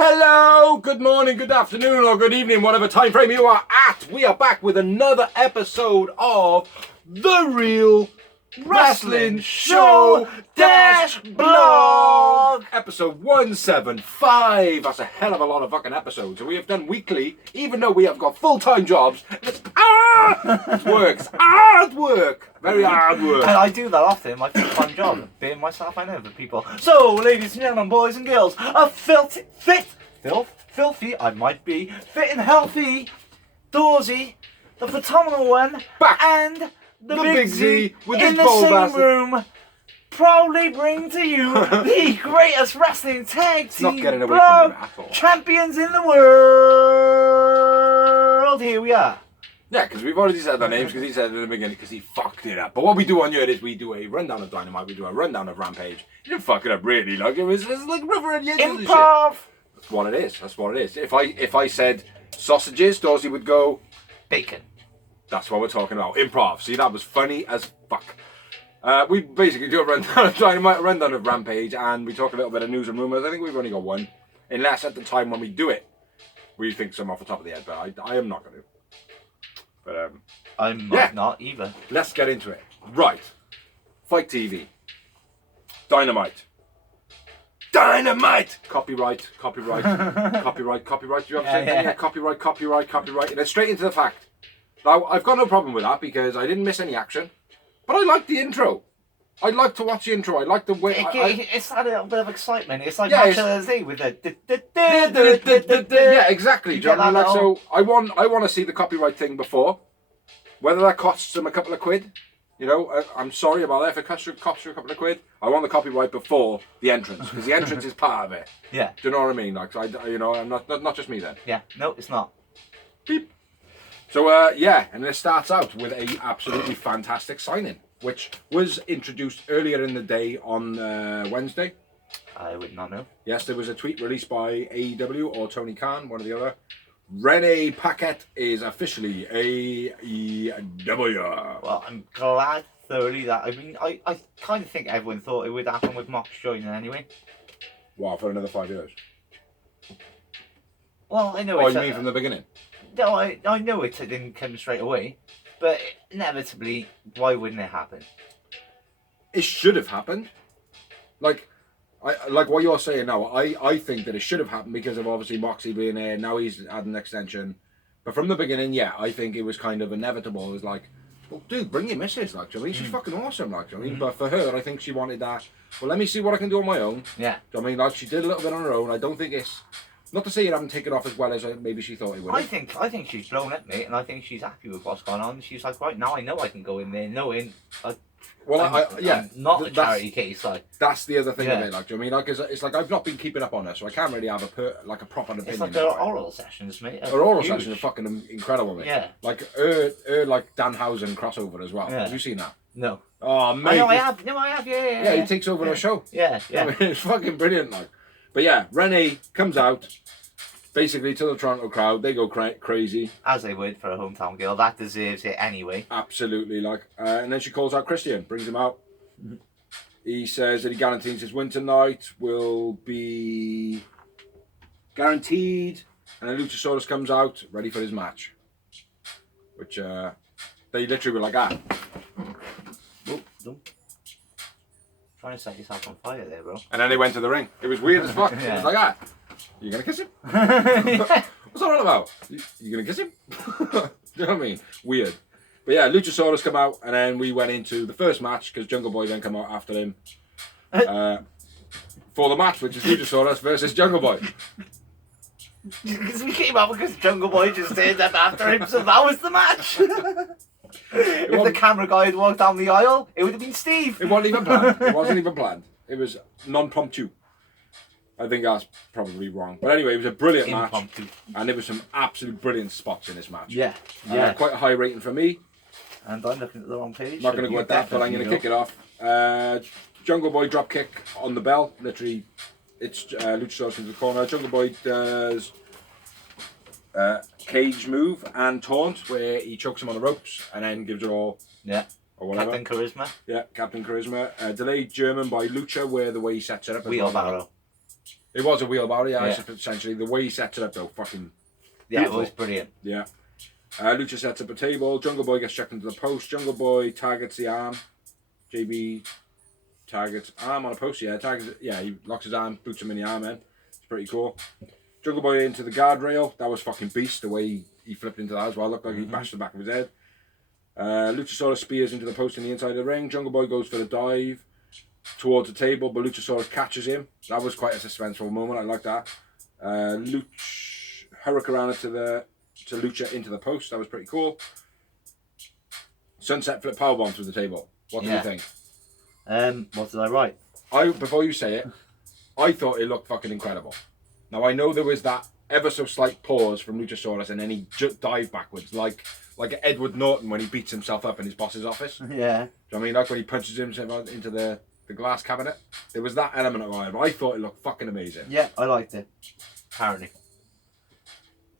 Hello, good morning, good afternoon, or good evening, whatever time frame you are at. We are back with another episode of The Real Wrestling Show Dash Blog. Episode 175. That's a hell of a lot of fucking episodes. And we have done weekly, even though we have got full-time jobs. It's hard work. Very hard work. And I do that often in my full-time job, being myself and other people. So, ladies and gentlemen, boys and girls, a filthy, I might be, fit and healthy, Dawsy, the phenomenal one, Back. and the Big Z with in his the ball same bastard. room, proudly bring to you the greatest wrestling tag Not team getting away blog from him at all. champions in the world. Here we are. Yeah, because we've already said their names, because he said it in the beginning, because he fucked it up. But what we do on here is we do a rundown of Dynamite, we do a rundown of Rampage. You didn't fuck it up really, like it's like River and Yinz and shit. Improv. That's what it is, that's what it is. If I said sausages, Dorsey would go, Bacon. that's what we're talking about, improv. See, that was funny as fuck. We basically do a rundown of Dynamite, a rundown of Rampage, and we talk a little bit of news and rumours. I think we've only got one. Unless at the time when we do it, we think some off the top of the head, but I am not going to. But I might not either. let's get into it. Right. Fight TV. Dynamite. Dynamite! Copyright. Copyright. Do you have to say? Yeah. Copyright. And then straight into the fact. Now, I've got no problem with that because I didn't miss any action. But I like the intro. I like to watch the intro. I like the way... It's had a little bit of excitement. It's like Yeah, Match of the Z with the... Yeah, exactly. You Do you know what I mean? get that Like, so I want to see the copyright thing before. Whether that costs them a couple of quid. You know, I'm sorry about that. If it costs you a couple of quid, I want the copyright before the entrance. Because the entrance is part of it. Yeah. Do you know what I mean? Like, I'm not just me then. Yeah. No, it's not. Beep. So, and it starts out with a absolutely fantastic signing, which was introduced earlier in the day on Wednesday. I would not know. Yes, there was a tweet released by AEW or Tony Khan, one or the other. Renee Paquette is officially AEW. Well, I'm glad thoroughly that... I mean, I kind of think everyone thought it would happen with Mox joining anyway. Wow, for another 5 years. Well, I know Oh, it's... you mean from the beginning? No, I know it didn't come straight away. But inevitably, why wouldn't it happen? It should have happened. Like what you're saying now, I think that it should have happened because of obviously Moxie being there. Now he's had an extension. But from the beginning, yeah, I think it was kind of inevitable. It was like, well, dude, bring your missus, like, do you know what I mean? She's fucking awesome, like, do you know what I mean? But for her, I think she wanted that, well, let me see what I can do on my own. Yeah. Do you know what I mean? Like, she did a little bit on her own. I don't think it's, not to say it haven't taken off as well as maybe she thought it would. I think she's blown up, mate, and I think she's happy with what's going on. She's like, right now, I know I can go in there knowing... Well, I'm not a charity case, like... That's the other thing Yeah. of it, like, do you know what I mean? Like, it's like I've not been keeping up on her, so I can't really have a proper opinion. It's like about her it. oral sessions, mate. Her oral Huge. sessions are fucking incredible, mate. Yeah. Like her like Danhausen crossover as well. Yeah. Have you seen that? No. Oh, mate. I have. No, I have. Yeah. Yeah, he takes over yeah. a show. Yeah. I mean, it's fucking brilliant, like. But yeah, Renee comes out, basically to the Toronto crowd. They go crazy. As they would for a hometown girl. That deserves it anyway. Absolutely, like. And then she calls out Christian, brings him out. He says that he guarantees his win tonight will be guaranteed. And then Luchasaurus comes out, ready for his match. Which, they literally were like, ah. Oh, don't. Trying to set yourself on fire there, bro. And then they went to the ring. It was weird as fuck. Yeah. It was like, ah, you gonna kiss him? Yeah. What's that all about? You gonna kiss him? You know what I mean? Weird. But yeah, Luchasaurus come out, and then we went into the first match, because Jungle Boy then come out after him. For the match, which is Luchasaurus versus Jungle Boy. Because we came out because Jungle Boy just turned up after him, so that was the match. If the camera guy had walked down the aisle, it would have been Steve. It wasn't even planned. It wasn't even planned. It was non-promptu. I think that's probably wrong. But anyway, it was a brilliant match. And there was some absolute brilliant spots in this match. Yeah. Quite a high rating for me. And I'm looking at the wrong page. Not going to go with that, but I'm going to kick it off. Jungle Boy drop kick on the bell. Literally, it's Luchasaurus into the corner. Jungle Boy does cage move and taunt, where he chokes him on the ropes and then gives it all. Yeah. Or whatever. Captain Charisma. Yeah, Captain Charisma. Delayed German by Lucha, where the way he sets it up. Wheelbarrow. It was a wheelbarrow, yeah. Yeah. Essentially. The way he sets it up, though, fucking Yeah, beautiful. it was brilliant. Yeah. Lucha sets up a table. Jungle Boy gets checked into the post. Jungle Boy targets the arm. JB targets arm on a post. Yeah, he locks his arm, boots him in the arm in. It's pretty cool. Jungle Boy into the guardrail. That was fucking beast, the way he flipped into that as well. Looked like he bashed the back of his head. Luchasaurus spears into the post in the inside of the ring. Jungle Boy goes for the dive towards the table, but Luchasaurus catches him. That was quite a suspenseful moment. I like that. Hurricanrana to Lucha into the post. That was pretty cool. Sunset flip powerbomb through the table. What do you think? What did I write? Before you say it, I thought it looked fucking incredible. Now I know there was that ever so slight pause from Luchasaurus, and then he dived backwards, like Edward Norton when he beats himself up in his boss's office. Yeah. Do you know what I mean? Like when he punches himself into the glass cabinet. There was that element of it, but I thought it looked fucking amazing. Yeah, I liked it. Apparently.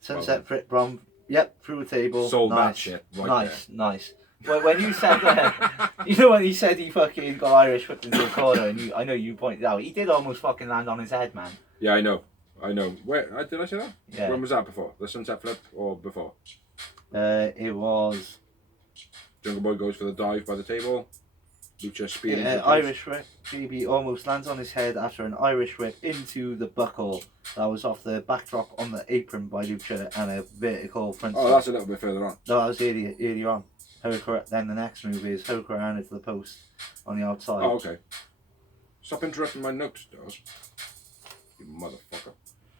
Sunset flip bomb. Yep, through the table. Sold nice. that shit right Nice, there. nice. Well, when you said that, you know when he said he fucking got Irish whipped into a corner, and I know you pointed out, he did almost fucking land on his head, man. Yeah, I know. Where did I say that? Yeah. When was that before? The sunset flip or before? It was Jungle Boy goes for the dive by the table. Lucha spear into the post. Irish whip. JB almost lands on his head after an Irish whip into the buckle. That was off the backdrop on the apron by Lucha and a vertical front. Oh, that's a little bit further on. No, that was earlier on. Then the next move is Hurricanrana to the post on the outside. Oh, okay. Stop interrupting my notes, Dawes. You motherfucker.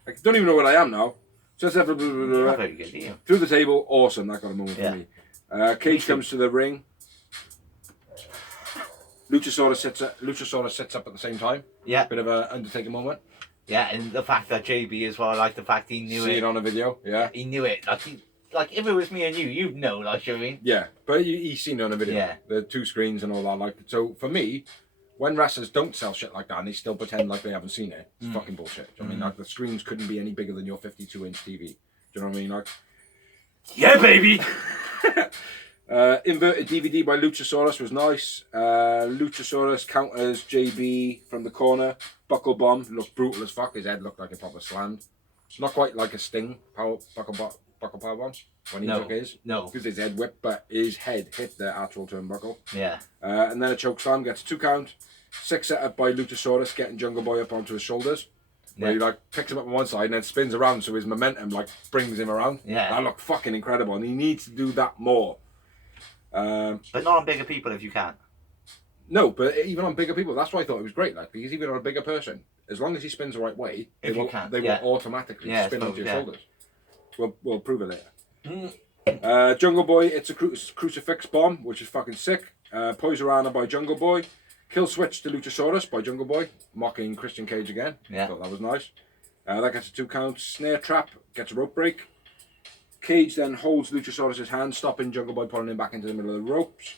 I don't even know where I am now. Just Not very good, are you? through the table, awesome. That got a moment for me. Cage comes to the ring. Luchasaurus sits up at the same time. Yeah. Bit of a Undertaker moment. Yeah, and the fact that JB as well, like the fact he knew See it. it on a video, yeah. He knew it. Like if it was me and you, you'd know, like, you know what I mean? Yeah, but he's seen it on a video. Yeah. The two screens and all that. Like, so for me, when wrestlers don't sell shit like that and they still pretend like they haven't seen it, it's fucking bullshit. Do you know what I mean? Like, the screens couldn't be any bigger than your 52-inch TV. Do you know what I mean? Like, Yeah, baby! inverted DVD by Luchasaurus was nice. Luchasaurus counters JB from the corner. Buckle bomb looked brutal as fuck. His head looked like a proper slammed. Not quite like a Sting buckle power bomb when he took his. No. Because his head whipped, but his head hit the actual turnbuckle. Yeah. And then a choke slam gets a 2 count. 6 set up by Luchasaurus, getting Jungle Boy up onto his shoulders. Where he like picks him up on one side and then spins around, so his momentum like brings him around. Yeah. That looked fucking incredible, and he needs to do that more. But not on bigger people if you can. No, but even on bigger people, that's why I thought it was great. Like, because even on a bigger person, as long as he spins the right way, they will automatically spin onto your shoulders. We'll prove it later. Jungle Boy, it's a crucifix bomb, which is fucking sick. Poisarana by Jungle Boy. Kill switch to Luchasaurus by Jungle Boy, mocking Christian Cage again. Yeah. Thought that was nice. That gets a 2 count. Snare trap gets a rope break. Cage then holds Luchasaurus' hand, stopping Jungle Boy, pulling him back into the middle of the ropes.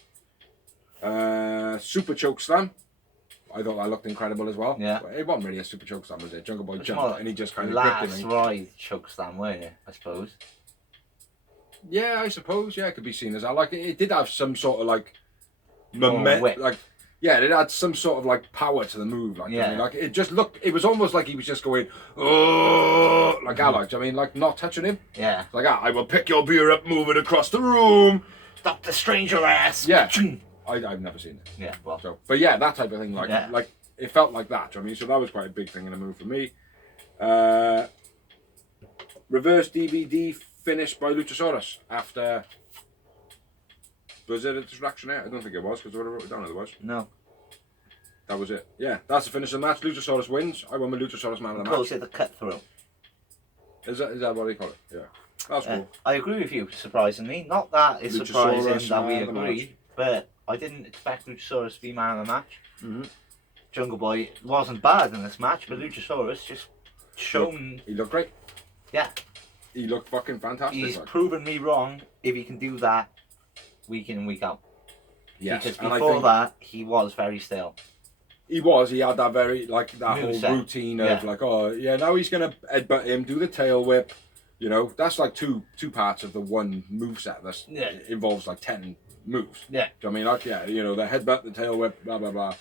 Super choke slam. I thought that looked incredible as well. Yeah. It wasn't really a super choke slam, was it? Jungle Boy jumped and he just kind of gripped him. Last ride choke slam, weren't it? I suppose. Yeah, I suppose. Yeah, it could be seen as that. Like, it did have some sort of like momentum. Like, yeah, it had some sort of like power to the move. Like, I mean, like it just looked. It was almost like he was just going, oh, like Alex. I mean, like not touching him. Yeah. Like, I will pick your beer up, move it across the room. Doctor Stranger ass. Yeah. I've never seen it. Yeah, well. So, but yeah, that type of thing, like it felt like that. I mean, so that was quite a big thing in the move for me. Reverse DVD finished by Luchasaurus after. Was it a distraction there? I don't think it was because I would have wrote it down otherwise. No. That was it. Yeah, that's the finish of the match. Luchasaurus wins. I won with Luchasaurus man of the match. Calls it the cut through. Is that what they call it? Yeah. That's cool. I agree with you, surprisingly. Not that it's surprising that we agree, but I didn't expect Luchasaurus to be man of the match. Mm-hmm. Jungle Boy wasn't bad in this match, but Luchasaurus just shown... He looked great. Yeah. He looked fucking fantastic. He's proven me wrong if he can do that week in and week out. Yes. Because before that, he was very still. He had that very, like, that whole Moveset. routine of, like, oh, yeah, now he's going to headbutt him, do the tail whip. You know, that's like two parts of the one moveset that involves, like, 10 moves. Yeah. Do you know what I mean? Like, yeah, you know, the headbutt, the tail whip, blah, blah, blah.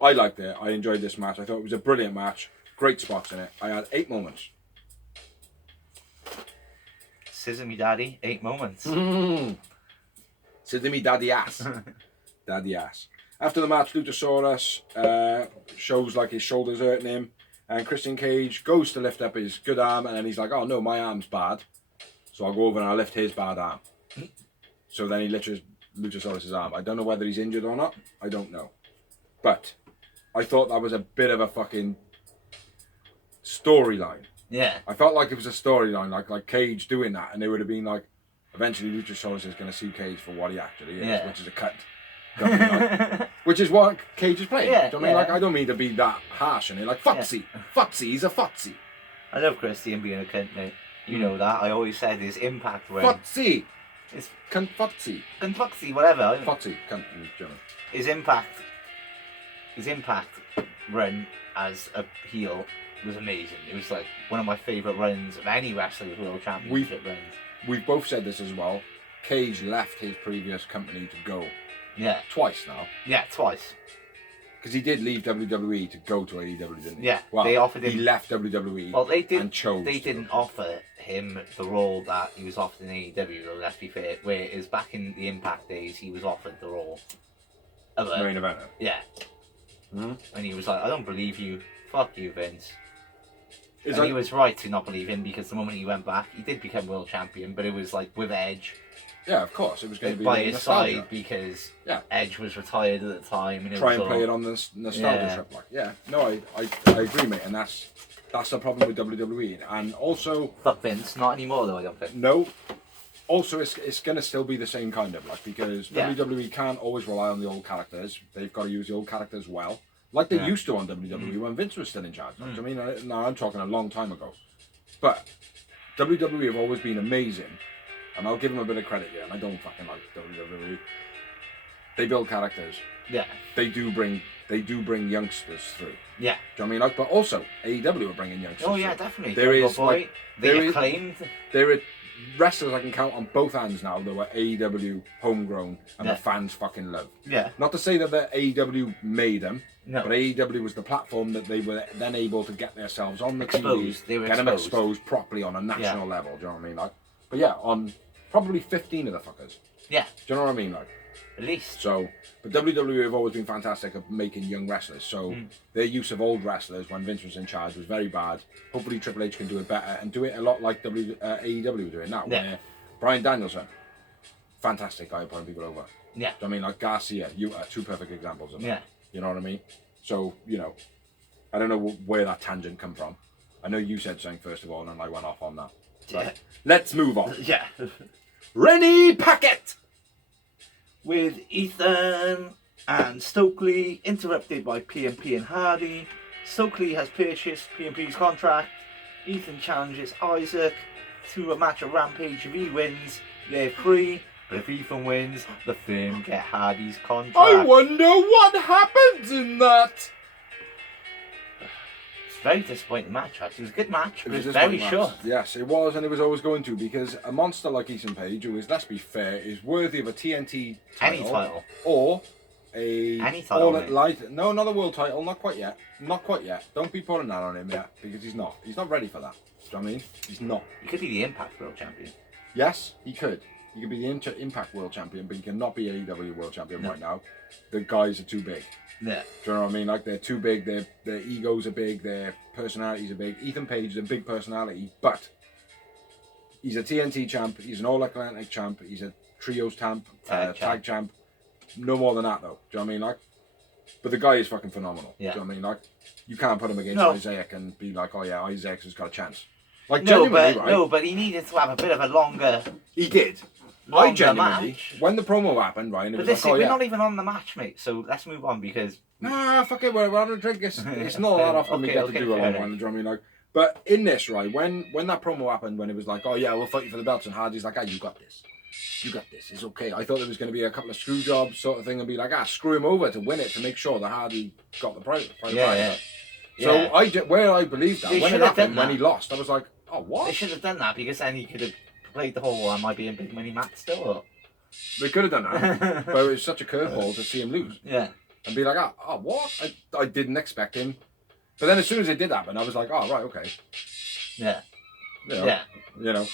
I liked it. I enjoyed this match. I thought it was a brilliant match. Great spots in it. I had 8 moments. Scissor me daddy, 8 moments. Scissor me daddy ass. Daddy ass. After the match, Luchasaurus shows like his shoulders hurting him, and Christian Cage goes to lift up his good arm, and then he's like, oh no, my arm's bad. So I'll go over and I'll lift his bad arm. So then he lifts Luchasaurus' arm. I don't know whether he's injured or not. I don't know. But I thought that was a bit of a fucking storyline. Yeah. I felt like it was a storyline, like Cage doing that, and they would have been like, eventually Luchasaurus is going to sue Cage for what he actually is, which is a cunt. Do you know what I mean? Like, which is what Cage is playing. Yeah, Do you know what I mean? Like, I don't mean to be that harsh on it. Like, fotsy. Fotsy, he's a fotsy. I love Christian being a cunt, mate. You know that. I always said his impact run. Fotsy. It's Cunt fotsy. cunt foxy, whatever. Fotsy. Cunt in German. His impact run as a heel was amazing. It was like one of my favourite runs of any wrestler's world championship runs. We've both said this as well. Cage left his previous company to go. Yeah. Twice now. Yeah, twice. Because he did leave WWE to go to AEW, didn't he? Yeah. Well, they offered him. He left WWE. Well, they did. And chose. They didn't offer him the role that he was offered in AEW. Though, let's be fair. Whereas back in the Impact days, he was offered the role of a main eventer. Yeah. Mm-hmm. And he was like, "I don't believe you. Fuck you, Vince." And like, he was right to not believe him, because the moment he went back, he did become world champion, but it was like with Edge. Yeah, of course. It was going to be by like his nostalgia. side, because Yeah. Edge was retired at the time. And it Try was and play all, it on the nostalgia trip. Like, yeah. No, I agree, mate. And that's the problem with WWE. And also... Fuck Vince. Not anymore, though, I don't think. No. Also, it's going to still be the same kind of, like, because WWE can't always rely on the old characters. They've got to use the old characters well. Like they used to on WWE when Vince was still in charge. I mean, now I'm talking a long time ago. But WWE have always been amazing. And I'll give them a bit of credit here, and I don't fucking like WWE. They build characters. Yeah. They do bring youngsters through. Yeah. Do you know what I mean? Like, but also AEW are bringing youngsters. Oh, yeah, through. definitely. There is Boy, they acclaimed. There are wrestlers I can count on both hands now that were AEW homegrown and the fans fucking love. Yeah. Not to say that the AEW made them. No. But AEW was the platform that they were then able to get themselves on the Exposed. TV, They were get them exposed. exposed properly on a national level. Do you know what I mean? Like, but yeah, on probably 15 of the fuckers. Yeah. Do you know what I mean? Like, at least. So, but WWE have always been fantastic at making young wrestlers. So their use of old wrestlers when Vince was in charge was very bad. Hopefully Triple H can do it better and do it a lot like AEW are doing now. Yeah. Where Bryan Danielson, fantastic guy at putting people over. Yeah. Do you know what I mean? Like Garcia, you are two perfect examples of that. Yeah. You know what I mean? So, you know, I don't know where that tangent come from. I know you said something first of all, and then I went off on that. Right. Let's move on. Yeah. Rennie Paquette! With Ethan and Stokely interrupted by PMP and Hardy. Stokely has purchased PMP's contract. Ethan challenges Isaac to a match at Rampage. If he wins, they're free. But if Ethan wins, the firm get Hardy's contract. I wonder what happens in that. It's a very disappointing match, actually. It was a good match, but it was a very match. short. Yes, it was, and it was always going to, because a monster like Ethan Page, who is, let's be fair, is worthy of a TNT title. Any title. Or a... Any title, all at mate. light. No, not a world title, not quite yet. Not quite yet. Don't be putting that on him yet, because he's not. He's not ready for that. Do you know what I mean? He's not. He could be the Impact World Champion. Yes, he could. He could be the Impact World Champion, but he cannot be AEW World Champion right now. The guys are too big. Yeah. Do you know what I mean? Like, they're too big, their egos are big, their personalities are big. Ethan Page is a big personality, but he's a TNT champ, he's an All-Atlantic champ, he's a Trios champ, tag champ. No more than that, though. Do you know what I mean? Like, but the guy is fucking phenomenal. Yeah. Do you know what I mean? Like, you can't put him against Isaac and be like, oh yeah, Isaac has got a chance. Like, No, genuinely, but right? no, but he needed to have a bit of a longer. He did. Longer I genuinely, match. when the promo happened, right, and it But was like, oh we're yeah. not even on the match, mate. So let's move on, because Nah, fuck it, we're having a drink. It's not that often we get to do a long one, do you know what I mean? Like, but in this, right, when that promo happened, when it was like, oh yeah, we'll fight you for the belts, and Hardy's like, ah, you got this. You got this, it's okay. I thought there was going to be a couple of screw jobs sort of thing and be like, screw him over to win it to make sure that Hardy got the prize. Yeah. So where I believed that, They when it should have happened, done when he that. lost, I was like, oh, what? They should have done that, because then he could have played the whole I might be in big money match still. They could have done that, but it was such a curveball to see him lose. Yeah. And be like, oh, what? I didn't expect him But then as soon as it did happen, I was like, oh, right, okay. Yeah. You know, Yeah. You know.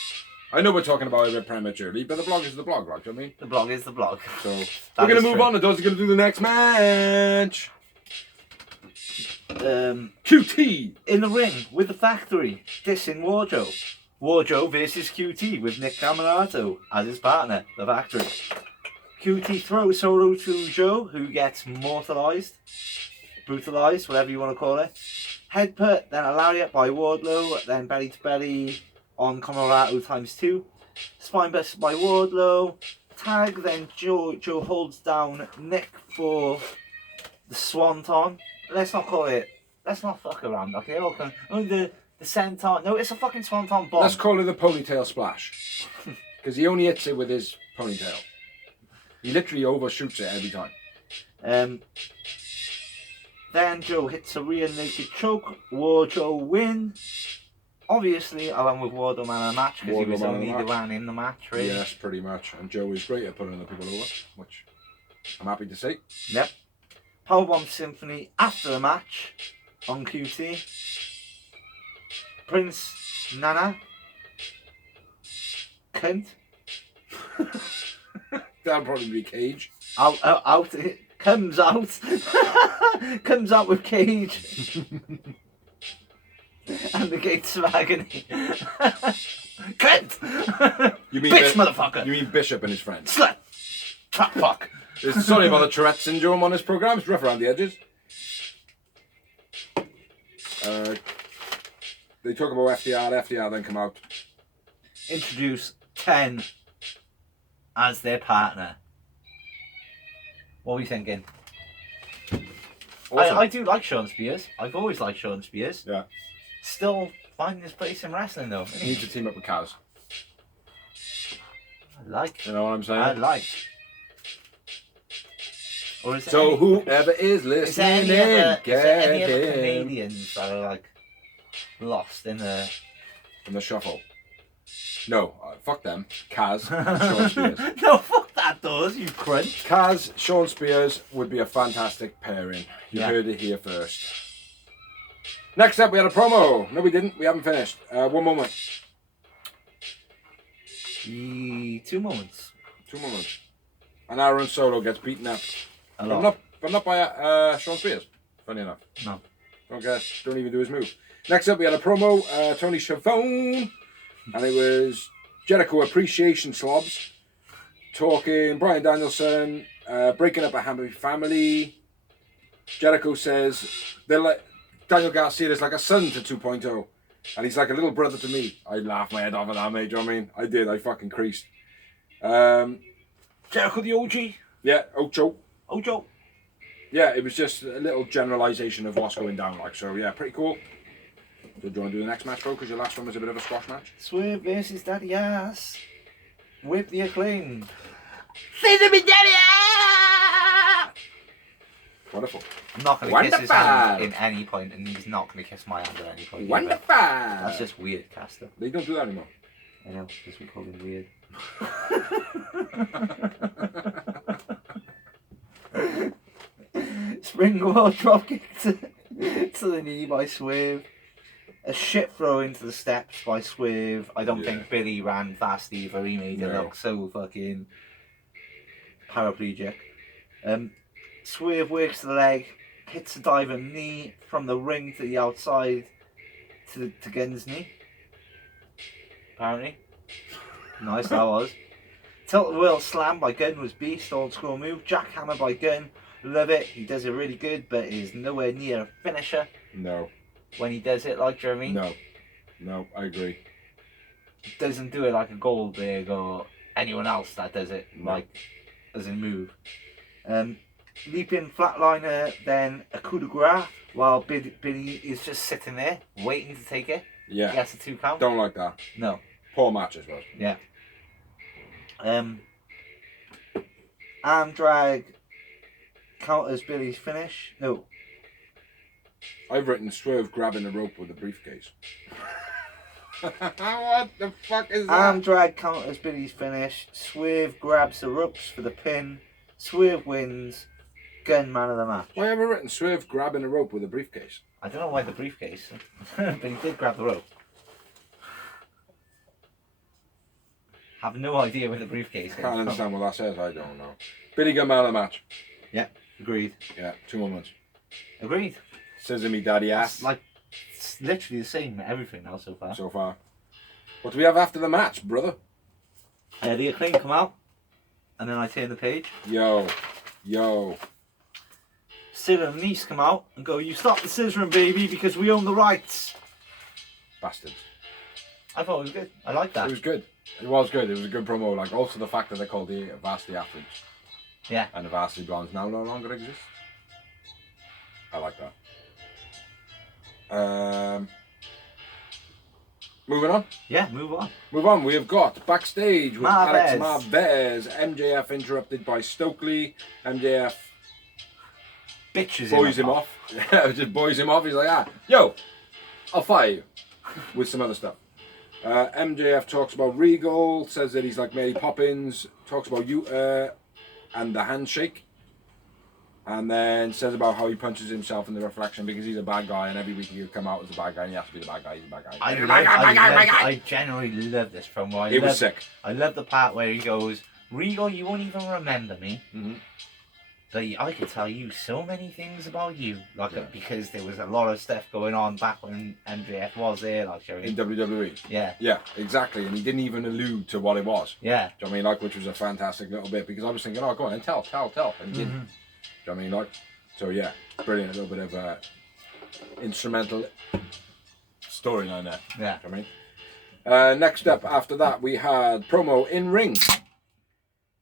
I know we're talking about it a bit prematurely, but the blog is the blog, right? Do you know what I mean? The blog is the blog. So That we're going is to move true. on. The Doors are going to do the next match. Um, QT. in the ring with the Factory, dissing Wardrobe. Wardrobe versus QT with Nick Camerato as his partner, the Factory. QT throws Solo to Joe, who gets brutalised, whatever you want to call it. Head put, then a lariat by Wardlow, then belly to belly on Camerato ×2. Spine bust by Wardlow. Tag, then Joe holds down Nick for the Swanton. Let's not fuck around, okay? Oh, the senton. No, it's a fucking Swanton bomb. Let's call it the ponytail splash. Because he only hits it with his ponytail. He literally overshoots it every time. Then Joe hits a rear naked choke. Wardlow win. Obviously, I went with Wardlow man of the match because he was only the man in the match, really. Yes, pretty much. And Joe is great at putting the people over, which I'm happy to see. Yep. Powerbomb Symphony after the match on QT. Prince Nana. Cunt. That'll probably be Cage. Out. Comes out. Comes out with Cage. And the gates of agony. Cunt! You mean Bitch, motherfucker! You mean Bishop and his friends? Slut! Trap fuck! Sorry about the Tourette syndrome on this programme. It's rough around the edges. They talk about FDR then come out. Introduce Ken as their partner. What are we thinking? Awesome. I do like Sean Spears. I've always liked Sean Spears. Yeah. Still finding his place in wrestling though. He needs to team up with Kaz. You know what I'm saying? I like. Or is So whoever is listening in, is there any get other him. Canadians that are like lost in the In the shuffle. No, fuck them. Kaz and Sean Spears. No, fuck that does, you crunch. Kaz, Sean Spears would be a fantastic pairing. You Yeah. heard it here first. Next up, we had a promo. No, we didn't. We haven't finished. One moment. 2 moments. 2 moments. And Aaron Solo gets beaten up. A lot. But not by Sean Spears. Funny enough. No. Don't even do his move. Next up, we had a promo. Tony Schiavone. And it was Jericho Appreciation Slobs. Talking Bryan Danielson. Breaking up a happy family. Jericho says they're like Daniel Garcia is like a son to 2.0. And he's like a little brother to me. I laughed my head off at that, mate. Do you know what I mean? I did. I fucking creased. Jericho the OG. Yeah, Ocho. Ojo. Yeah, it was just a little generalisation of what's going down. Like, so yeah, pretty cool. So do you want to do the next match, bro? Because your last one was a bit of a squash match. Swerve versus Daddy Ass. With the Acclaim. Wonderful. I'm not going to kiss his Wonderful. hand in any point, and he's not going to kiss my hand at any point. either. Wonderful. That's just weird, Caster. They don't do that anymore. I know, because we call him weird. Springboard dropkick to the knee by Swerve. A shit throw into the steps by Swerve. I don't think Billy ran fast either. He made it look so fucking paraplegic. Swerve works the leg, hits a diving knee from the ring to the outside to Gun's knee. Apparently. Nice that was. Tilt the World Slam by Gunn was beast, old school move. Jackhammer by Gunn, love it. He does it really good, but is nowhere near a finisher No. when he does it, like, do you know what I mean? No, I agree. Doesn't do it like a Goldberg or anyone else that does it, like, as a move. Leaping flatliner, then a coup de grace, while Billy is just sitting there, waiting to take it. Yeah. He has a 2 count. Don't like that. No. Poor match as well. Yeah. Arm drag counters Billy's finish. No. I've written Swerve grabbing the rope with a briefcase. What the fuck is that? Arm drag counters Billy's finish. Swerve grabs the ropes for the pin. Swerve wins. Second man of the match. Why have I written Swerve grabbing a rope with a briefcase? I don't know why the briefcase, but he did grab the rope. Have no idea where the briefcase came Can't from. understand what that says, I don't know. Billy Gunn man of the match. Yeah, agreed. Yeah, 2 moments. Agreed. Says to me daddy ass. It's like, it's literally the same everything now so far. So far. What do we have after the match, brother? The Acclaim come out, and then I turn the page. Yo. Sid and Nice come out and go, "You stop the scissoring, baby, because we own the rights." Bastards. I thought it was good. I like that. It was good. It was good. It was a good promo. Like, also the fact that they called the Varsity Athletes. Yeah. And the Varsity Blondes now no longer exist. I like that. Moving on. Yeah, move on. Move on. We have got backstage with Alex Marvez. Marvez. MJF interrupted by Stokely. MJF Bitches boys him off. Yeah, just boys him off. He's like, yo, I'll fire you. With some other stuff. MJF talks about Regal, says that he's like Mary Poppins, talks about you and the handshake. And then says about how he punches himself in the reflection because he's a bad guy and every week he'll come out as a bad guy and he has to be the bad guy. He's a bad guy. I generally love this promo. It was sick. I love the part where he goes, "Regal, you won't even remember me. Mm-hmm. But I could tell you so many things about you." Because there was a lot of stuff going on back when MJF was there, like in WWE. Yeah. Yeah, exactly. And he didn't even allude to what it was. Yeah. Do you know what I mean? Like, which was a fantastic little bit because I was thinking, oh, go on and tell. And he didn't. Mm-hmm. Do you know what I mean? Like, so yeah, brilliant. A little bit of instrumental storyline there. Yeah. Do you know what I mean? Next up after that, we had promo in ring.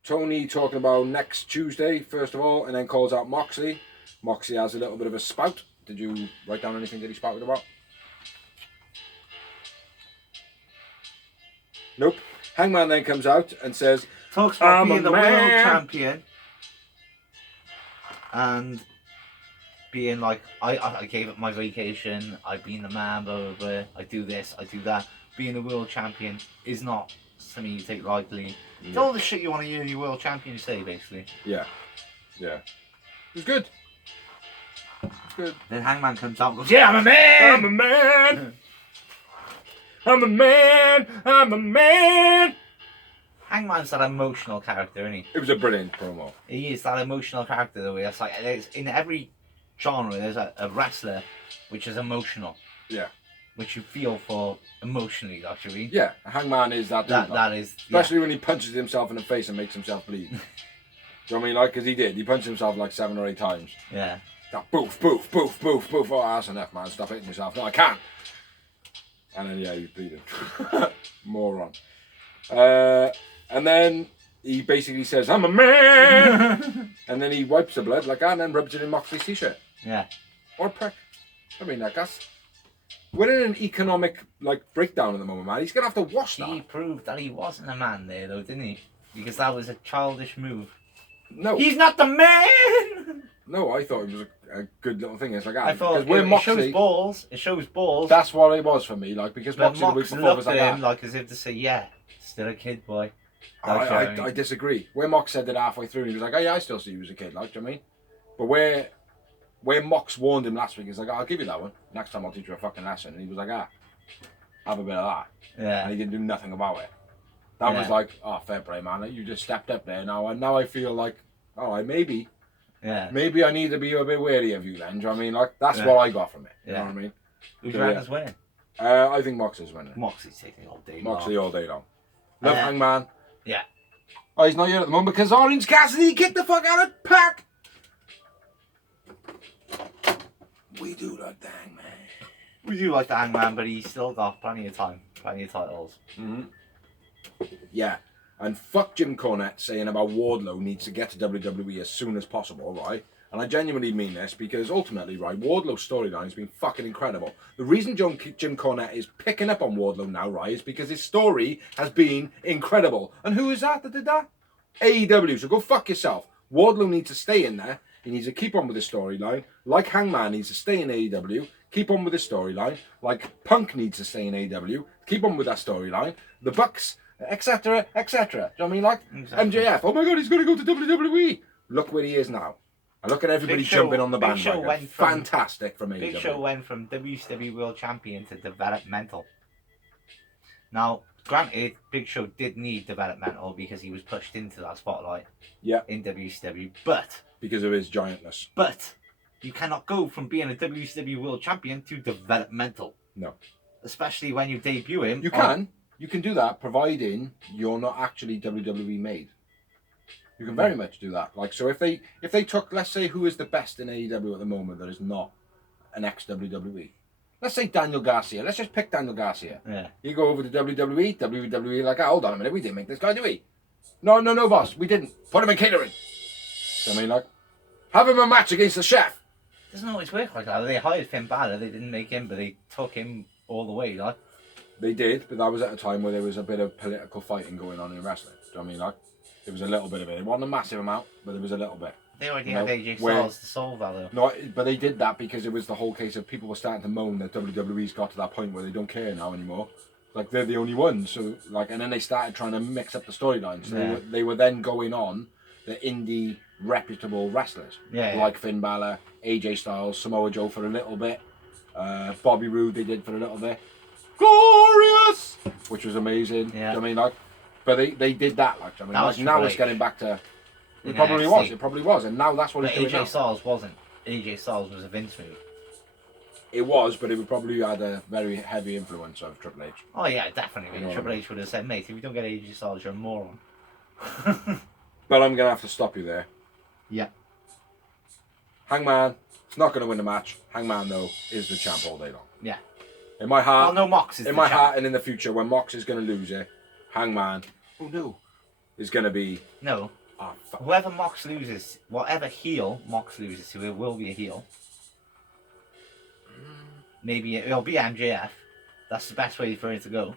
Tony talking about next Tuesday, first of all, and then calls out Moxley. Moxley has a little bit of a spout. Did you write down anything that he spouted about? Nope. Hangman then comes out and says, talks about being the world champion and being like, I gave up my vacation, I've been the man, blah, blah, blah, I do this, I do that. Being a world champion is not something you take lightly. It's all the shit you want to hear your world champion say, basically. Yeah. It was good. Then Hangman comes out and goes, "Yeah, I'm a man! I'm a man! Hangman's that emotional character, isn't he? It was a brilliant promo. He is that emotional character, though. It's like, in every genre, there's a wrestler which is emotional. Yeah. Which you feel for emotionally, actually. Yeah, Hangman is that dude. That is... Especially when he punches himself in the face and makes himself bleed. Do you know what I mean? Like, because he did. He punched himself like 7 or 8 times. Yeah. That boof, boof, boof, boof, boof. Oh, that's enough, man. Stop hitting yourself. No, I can't. And then, yeah, he's bleeding. Moron. And then he basically says, "I'm a man!" And then he wipes the blood like that and then rubs it in Moxley's t-shirt. Yeah. What a prick. I mean, like, we're in an economic, like, breakdown at the moment, man. He's going to have to wash that. He proved that he wasn't a man there, though, didn't he? Because that was a childish move. No. He's not the man! No, I thought it was a good little thing. It's like, I thought it shows balls. It shows balls. That's what it was for me, like, because but Moxley the week before was like that. Like as if to say, yeah, still a kid, boy. I disagree. Where Mox said that halfway through, he was like, "Oh yeah, I still see you as a kid," like, do you know what I mean? But where Mox warned him last week, he's like, "I'll give you that one. Next time I'll teach you a fucking lesson." And he was like, have a bit of that. Yeah. And he didn't do nothing about it. That was like, oh, fair play, man. You just stepped up there now, and now I feel like, oh, maybe I need to be a bit wary of you then. Do you know what I mean? Like, that's what I got from it. You know what I mean? Who's Randall's winning? I think Mox is winning. Moxley's taking it all day long. Moxley all day long. Love Hangman. Yeah. Oh, he's not here at the moment because Orange Cassidy kicked the fuck out of Pac. We do like the Hangman. We do like the Hangman, but he's still got plenty of time, plenty of titles. Mm-hmm. Yeah, and fuck Jim Cornette saying about Wardlow needs to get to WWE as soon as possible, right? And I genuinely mean this because ultimately, right, Wardlow's storyline has been fucking incredible. The reason Jim Cornette is picking up on Wardlow now, right, is because his story has been incredible. And who is that did that? AEW, so go fuck yourself. Wardlow needs to stay in there. He needs to keep on with his storyline. Like Hangman needs to stay in AEW, keep on with his storyline. Like Punk needs to stay in AEW, keep on with that storyline. The Bucks, etc., etc. Do you know what I mean? Like exactly. MJF, oh my god, he's going to go to WWE. Look where he is now. I look at everybody Big Show- jumping on the Big Show bandwagon. went from- Fantastic from AEW. Big Show went from WCW World Champion to developmental. Now, granted, Big Show did need developmental because he was pushed into that spotlight Yeah, in WCW, but because of his giantness. you cannot go from being a WCW World Champion to developmental. No. Especially when you debut him. You can do that, providing you're not actually WWE made. You can very much do that. Like, so if they took, let's say, who is the best in AEW at the moment that is not an ex-WWE? Let's say Daniel Garcia. Let's just pick Daniel Garcia. Yeah. You go over to WWE like, hold on a minute, we didn't make this guy, did we? No, boss, we didn't. Put him in catering. So, I mean, like, have him a match against the chef. It doesn't always work like that. They hired Finn Balor, they didn't make him, but they took him all the way, like. They did, but that was at a time where there was a bit of political fighting going on in wrestling. Do you know what I mean? Like, there was a little bit of it. It wasn't a massive amount, but there was a little bit. They already You had know, AJ where- Styles to solve that, though. No, but they did that because it was the whole case of people were starting to moan that WWE's got to that point where they don't care now anymore. Like, they're the only ones. So, like, and then they started trying to mix up the storylines. So Yeah. they were then going on the indie reputable wrestlers. Yeah, yeah. Like Finn Balor, AJ Styles, Samoa Joe for a little bit. Bobby Roode they did for a little bit. Glorious! Which was amazing. Yeah. I mean, like, but they did that. Like, I mean, That was like, now Triple it's H. getting back to. It In probably NXT. was. It probably was, and now that's what But it's doing. AJ Now. Styles wasn't. AJ Styles was a Vince move. It was, but it would probably had a very heavy influence of Triple H. Oh, yeah, definitely. You know Triple what I H would have said, mate, if you don't get AJ Styles, you're a moron. But I'm gonna have to stop you there. Yeah. Hangman, it's not gonna win the match. Hangman though is the champ all day long. Yeah. In my Well, heart, no, Mox is in the my champ. heart, and in the future, when Mox is gonna lose it, Hangman, oh no, is gonna be. No. Oh, fuck. Whoever Mox loses, whatever heel Mox loses to, it will be a heel. Maybe it'll be MJF. That's the best way for it to go.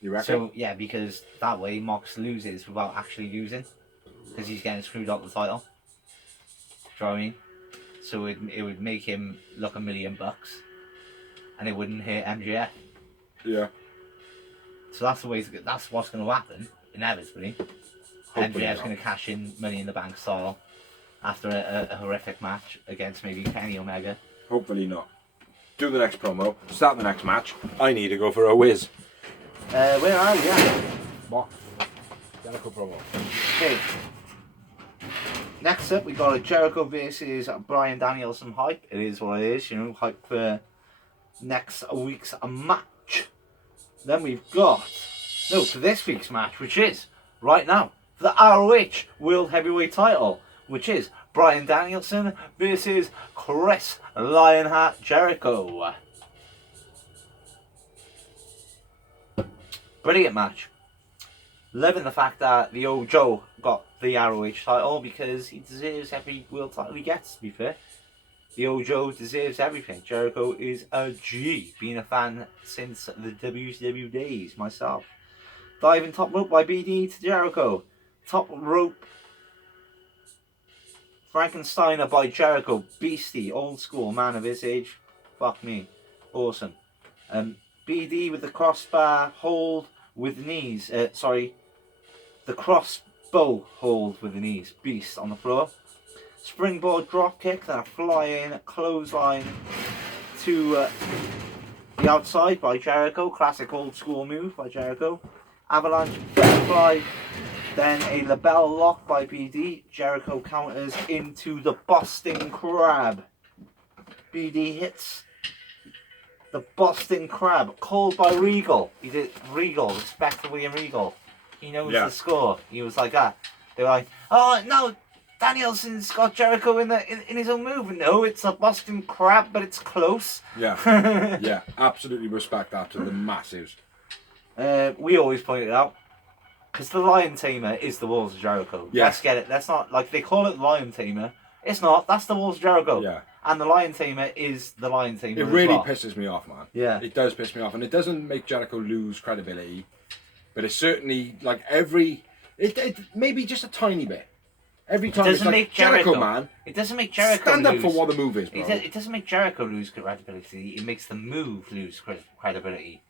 You reckon? So, yeah, because that way Mox loses without actually losing. Because he's getting screwed up the title. Do you know what I mean? So it would make him look $1 million. And it wouldn't hit MJF. Yeah. So that's the way to go. That's what's going to happen, inevitably. Hopefully MJF's not. going to cash in Money in the Bank style after a horrific match against maybe Kenny Omega. Hopefully not. Do the next promo. Start the next match. I need to go for a whiz. Where are we at? Mox. Jericho promo. Okay. Next up, we got a Jericho versus Bryan Danielson hype. It is what it is, you know, hype for next week's match. Then we've got, no, for this week's match, which is right now, for the ROH World Heavyweight title, which is Bryan Danielson versus Chris Lionheart Jericho. Brilliant match. Loving the fact that the old Joe got the ROH title because he deserves every world title he gets, to be fair. The old Joe deserves everything. Jericho is a G, being a fan since the WCW days myself. Diving top rope by BD to Jericho. Top rope Frankensteiner by Jericho. Beastie, old school, man of his age. Fuck me. Awesome. BD with the crossbar hold with the knees. The crossbow hold with the knees. Beast on the floor. Springboard drop kick, then a flying clothesline to the outside by Jericho. Classic old school move by Jericho. Avalanche butterfly, then a label lock by BD. Jericho counters into the Boston Crab. BD hits the Boston Crab, called by Regal. He did Regal, respect to William Regal. He knows the score. He was like that. They were like, oh no, Danielson's got Jericho in his own move. No, it's a Boston Crab, but it's close. Yeah. Yeah, absolutely respect that to the masses. We always point it out. Because the Lion Tamer is the Walls of Jericho. Yeah. Let's get it. Let's not, like, they call it Lion Tamer. It's not. That's the Walls of Jericho. Yeah. And the Lion Tamer is the Lion Tamer It as really well. pisses me off, man. Yeah. It does piss me off, and it doesn't make Jericho lose credibility, but it's certainly like it maybe just a tiny bit. Every time it's doesn't like, make Jericho, man, it doesn't make Jericho stand up lose. for what the move is, bro. It doesn't make Jericho lose credibility. It makes the move lose credibility.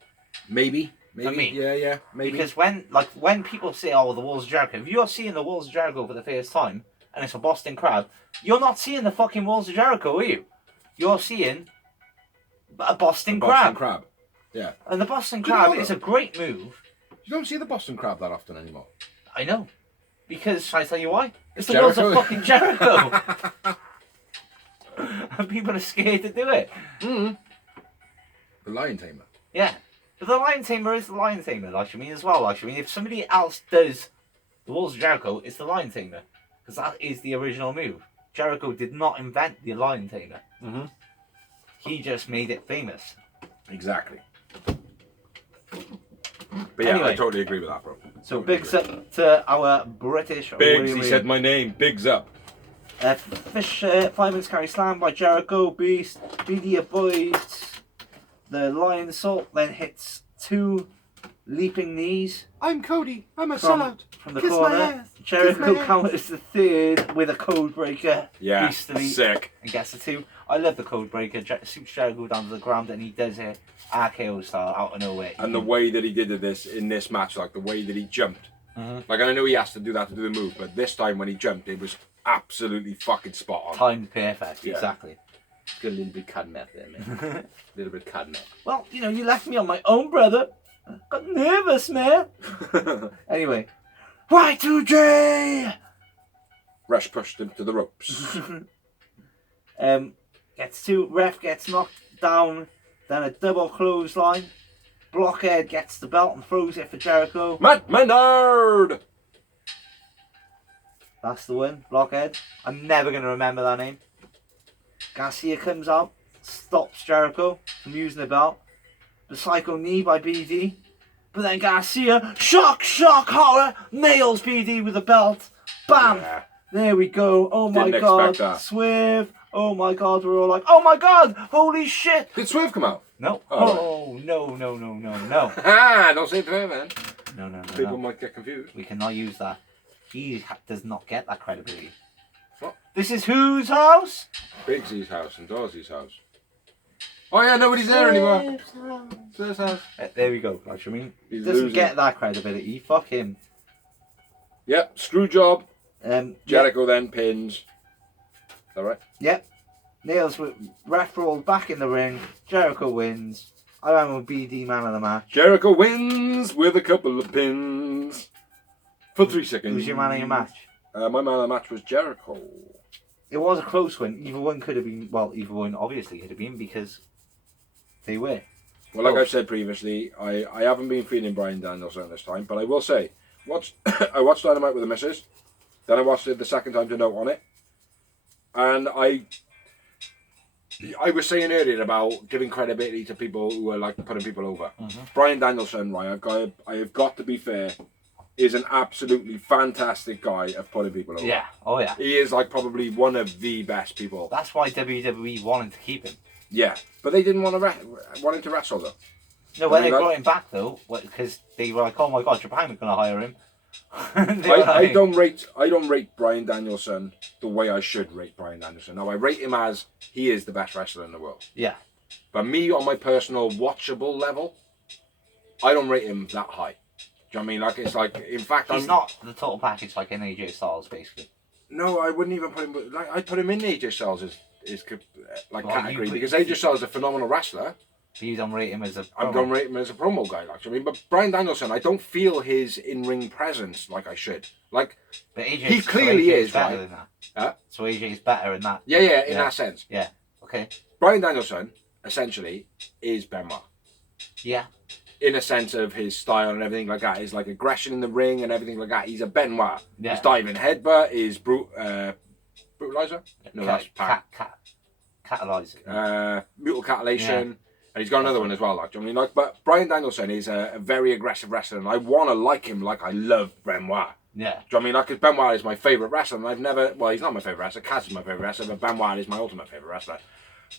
Maybe, For me. yeah, maybe. Because when people say, "Oh, the Walls of Jericho," if you're seeing the Walls of Jericho for the first time, and it's a Boston Crab, you're not seeing the fucking Walls of Jericho, are you? You're seeing a Boston Crab. Crab. Yeah. And the Boston Do you Crab know is a that? great move. You don't see the Boston Crab that often anymore. I know. Because, shall I tell you why? It's the Jericho. Walls of fucking Jericho. And people are scared to do it. Mm. The Lion Tamer. Yeah. But the Lion Tamer is the Lion Tamer, like I mean, as well. Like I mean, if somebody else does the Walls of Jericho, it's the Lion Tamer. Because that is the original move. Jericho did not invent the Lion Tamer. Mm-hmm. He just made it famous. Exactly. But yeah, Anyway. I totally agree with that, bro. So Totally bigs agree. up to our British. Biggs, he said my name. Biggs up. Fish 5 minutes carry slam by Jericho. Beast. BD avoids the Lion Salt, then hits 2 leaping knees I'm Cody. I'm a from the corner. Jericho counters the third with a code breaker. Yeah, Beastly, sick. and gets the 2. I love the code breaker. Suits Jericho down to the ground, and he does it RKO style out of nowhere. And the way that he did this in this match, like the way that he jumped. Mhm. Like, I know he has to do that to do the move, but this time when he jumped, it was absolutely fucking spot on. Timed perfect, Yeah. exactly. Got a little bit cad meth there, man. A little bit cad meth. Well, you know, you left me on my own, brother. Got nervous, man. Anyway, Y2J. Rush pushed him to the ropes. Gets 2. Ref gets knocked down. Then a double clothesline. Blockhead gets the belt and throws it for Jericho. Matt Menard! That's the win. Blockhead. I'm never going to remember that name. Garcia comes out. Stops Jericho from using the belt. The Psycho Knee by BD. But then Garcia, shock, horror, nails BD with the belt. Bam! Yeah. There we go. Oh my Didn't god. expect that. Swerve. Oh my god. We're all like, oh my god. Holy shit. Did Swerve come out? No. Oh, Oh, no. Ah, don't say it to him, man. No. People might get confused. We cannot use that. He does not get that credibility. What? This is whose house? Biggsy's house and Dawsey's house. Oh yeah, nobody's there anymore. It's his house. There we go. Like, I mean, He's doesn't losing. get that credibility. Fuck him. Yep, screw job. Yep. Jericho then pins. Is that right? Yep. Nails with ref rolled back in the ring. Jericho wins. I am a BD man of the match. Jericho wins with a couple of pins. For 3 seconds. Who's your man of your match? My man of the match was Jericho. It was a close win. Either one could have been. Well, either one obviously could have been because they were. Well, like Oh. I've said previously, I haven't been feeling Bryan Danielson this time, but I will say, I watched Dynamite with the missus, then I watched it the second time to note on it, and I was saying earlier about giving credibility to people who are like putting people over. Mm-hmm. Bryan Danielson, right? I have got to be fair, is an absolutely fantastic guy of putting people over. Yeah. Oh yeah. He is like probably one of the best people. That's why WWE wanted to keep him. Yeah, but they didn't want him to wrestle though. No, when I mean, they like- brought him back though, because they were like, "Oh my god, Japan are going to hire him." I don't rate Bryan Danielson the way I should rate Bryan Danielson. No, I rate him as he is the best wrestler in the world. Yeah. But me, on my personal watchable level, I don't rate him that high. Do you know what I mean? Like, it's like, in fact, He's not the total package like an AJ Styles, basically. No, I wouldn't even put him. Like, I'd put him in AJ Styles' like Well, category you put- because AJ Styles is a phenomenal wrestler. But you don't rate him as a. I'm going to rate him as a promo guy. Like, I mean, but Bryan Danielson, I don't feel his in-ring presence like I should. Like, But AJ, he clearly is, better right? than that. Huh? So AJ is better in that. yeah, in that sense. Yeah. Okay. Bryan Danielson essentially is Benoit. Yeah. In a sense of his style and everything like that, his like aggression in the ring and everything like that. He's a Benoit. Yeah. His diving headbutt, his brutalizer. No, that's Pac. Catalyzer. Mutal catalation, and he's got another one as well. Like, do you know what I mean? Like, but Bryan Danielson is a very aggressive wrestler, and I want to like him like I love Benoit. Yeah. Do you know what I mean? Like, because Benoit is my favourite wrestler, and I've never, well, he's not my favourite wrestler, Kaz is my favourite wrestler, but Benoit is my ultimate favourite wrestler.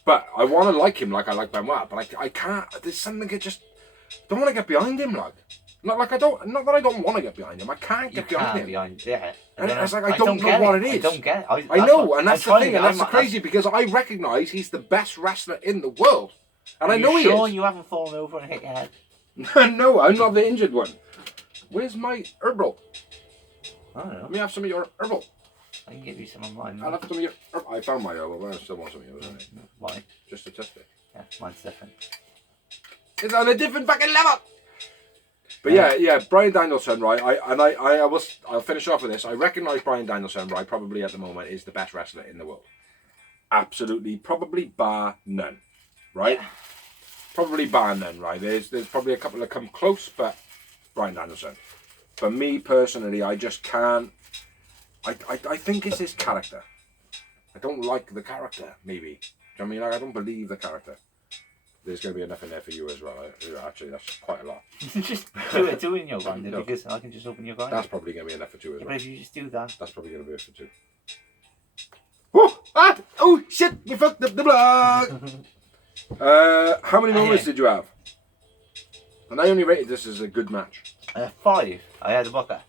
But I want to like him like I like Benoit, but I can't, there's something I just don't want to get behind him, like. Not that I don't want to get behind him, I can't You get behind can't him. behind. Yeah. And it's like, I don't don't know get what it is. I don't get it. I know, and that's the thing, and that's crazy, because I recognise he's the best wrestler in the world. And I know he sure is. you haven't fallen over and hit your head? No, I'm not the injured one. Where's my herbal? I don't know. Let me have some of your herbal. I can give you some of mine. I'll have some of your... I found my own, but I still want some of yours, isn't it? Why? Just to test it. Yeah, mine's different. It's on a different fucking level! But yeah, Bryan Danielson, right? I'll finish off with this. I recognise Bryan Danielson, right? Probably at the moment is the best wrestler in the world. Absolutely, probably bar none, right? Yeah. Probably bar none, right? There's probably a couple that come close, but Bryan Danielson. For me personally, I just can't. I think it's his character. I don't like the character. Maybe. Do you know what I mean? Like, I don't believe the character. There's going to be enough in there for you as well. Actually, that's quite a lot. Just do it in your grinder, because I can just open your grinder. That's probably going to be enough for two as well. But if you just do that... That's probably going to be it for two. Oh! Ah! Oh, shit! You fucked up the blood! How many moments did you have? And I only rated this as a good match. 5. I had a booker.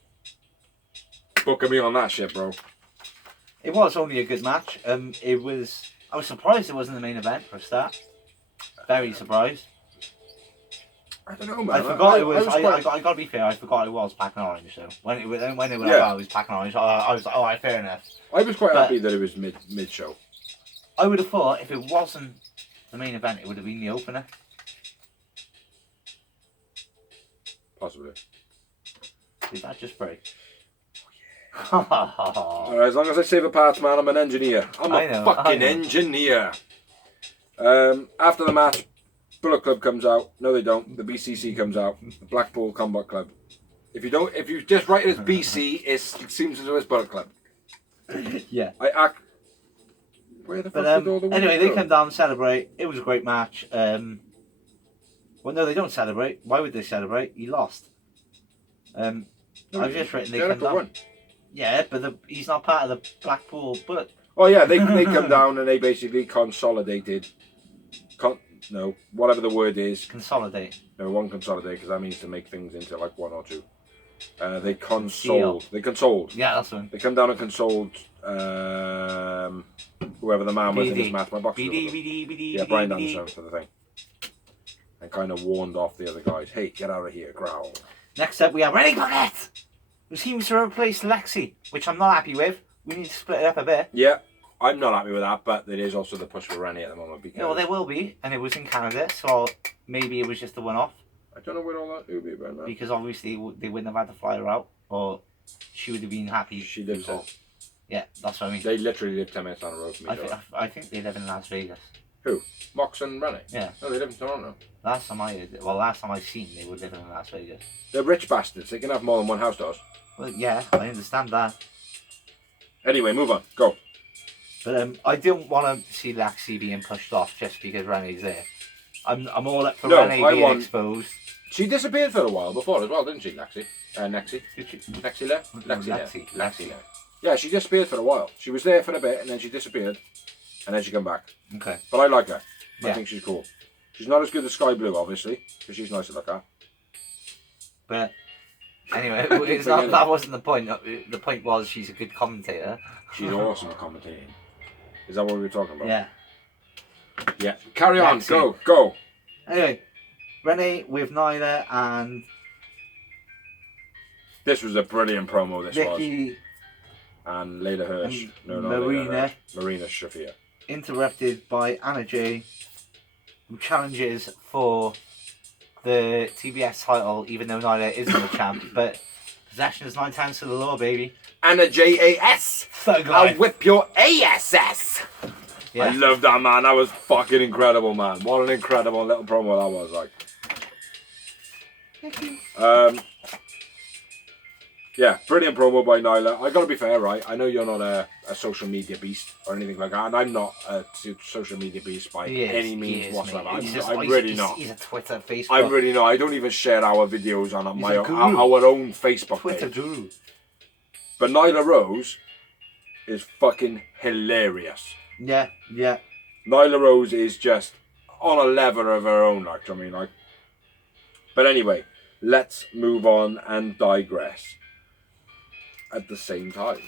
Booker me on that shit, bro. It was only a good match. I was surprised it wasn't the main event for a start. Very surprised. I don't know, man. I forgot it was. I gotta be fair. I forgot it was black and orange. So when it was I was black and orange. I was like, all right, fair enough. I was quite happy that it was mid show. I would have thought if it wasn't the main event, it would have been the opener. Possibly. Did that just break? Alright, as long as I save the parts, man, I'm an engineer. I'm a fucking engineer. After the match, Bullet Club comes out. No, they don't. The BCC comes out. The Blackpool Combat Club. If you just write it as BC, it seems as though it's Bullet Club. Yeah. Where the fuck did all the anyway, they come down and celebrate. It was a great match. Well, no, they don't celebrate. Why would they celebrate? He lost. I've just written they come down. Won. Yeah, but he's not part of the Blackpool Bullet. Oh yeah, they come down and they basically consolidated. Whatever the word is. Consolidate. No, one consolidate because that means to make things into like one or two. They consoled. They consoled. Yeah, that's one. They come down and consoled whoever the man was in this match. My box. Yeah, Bryan Danielson for the thing. And kind of warned off the other guys. Hey, get out of here, growl. Next up, we have Renee Paquette, who seems to replace Lexi, which I'm not happy with. We need to split it up a bit. Yeah, I'm not happy with that, but there is also the push for Renee at the moment. Because well, there will be, and it was in Canada, so maybe it was just a one-off. I don't know what all that would be about now. Because obviously they wouldn't have had to fly her out, or she would have been happy. She lives there. Yeah, that's what I mean. They literally live 10 minutes down the road from me. I think they live in Las Vegas. Who? Mox and Renee? Yeah. No, they live in Toronto. Last time I seen they were living in Las Vegas. They're rich bastards. They can have more than one house, doors. Well, yeah, I understand that. Anyway, move on. Go. But I don't want to see Lexi being pushed off just because Renee's there. I'm all up for Renee being exposed. She disappeared for a while before as well, didn't she, Lexi? Nexi? Lexi left? Lexi left. Yeah, she disappeared for a while. She was there for a bit and then she disappeared. And then she come back. Okay. But I like her. I think she's cool. She's not as good as Sky Blue, obviously, because she's nice to look at. But anyway, that wasn't the point. The point was she's a good commentator. She's awesome at commentating. Is that what we were talking about? Yeah. Yeah. Carry on. Go. Anyway, Renee with Nyla and... This was a brilliant promo, this Vicky was. And Layla Hirsch. Marina Shafir. Interrupted by Anna Jay, who challenges for the TBS title, even though Nyla isn't the champ. But possession is 9 times to the law, baby. Anna J.A.S. Thug life. I'll whip your ASS. Yeah. I love that, man. That was fucking incredible, man. What an incredible little promo that was, like. Yeah, brilliant promo by Nyla. I gotta be fair, right? I know you're not a social media beast or anything like that, and I'm not a social media beast by any means whatsoever. I'm really not. He's a Twitter, Facebook. I'm really not. I don't even share our videos on our own Facebook Twitter page. guru. But Nyla Rose is fucking hilarious. Yeah. Nyla Rose is just on a level of her own, like, I mean, like. But anyway, let's move on and digress. At the same time.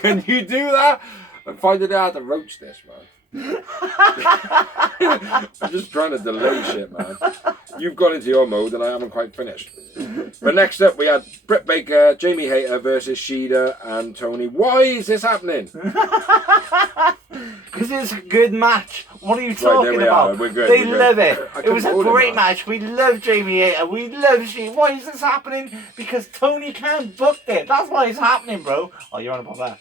Can you do that? I'm finding it hard to roach this, man. I'm just trying to delay shit, man. You've gone into your mode and I haven't quite finished. But next up, we had Britt Baker, Jamie Hayter versus Shida and Tony. Why is this happening? Because it's a good match. What are you talking about? We're good. They love it. I It was a couldn't hold great it, man. match. We love Jamie Hayter. We love Shida. Why is this happening? Because Tony can't book it. That's why it's happening, bro. Oh, you're on about that.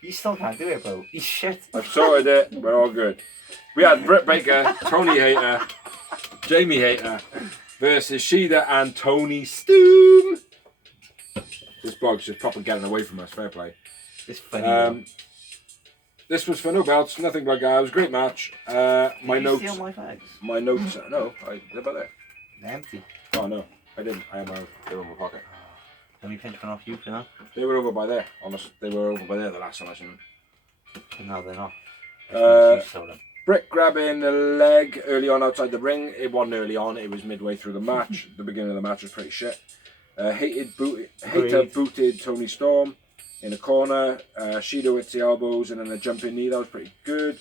You still can't do it, bro. He's shit. I've sorted it. We're all good. We had Britt Baker, Tony Hayter, Jamie Hayter versus Shida and Tony Stoom. This blog's just proper getting away from us. Fair play. It's funny. This was for no belts, nothing like that. It was a great match. My notes. Steal my bags? My notes. No, they're about there. They're empty. Oh no, I didn't. I had my own. They were in my pocket. Let me pinch one off you for now. They were over by there. Honest, they were over by there the last time I seen them. No, they're not. Uh, Britt grabbing the leg early on outside the ring. It wasn't early on. It was midway through the match. The beginning of the match was pretty shit. Hayter booted Tony Storm in the corner. Shida hits the elbows and then a jumping knee. That was pretty good.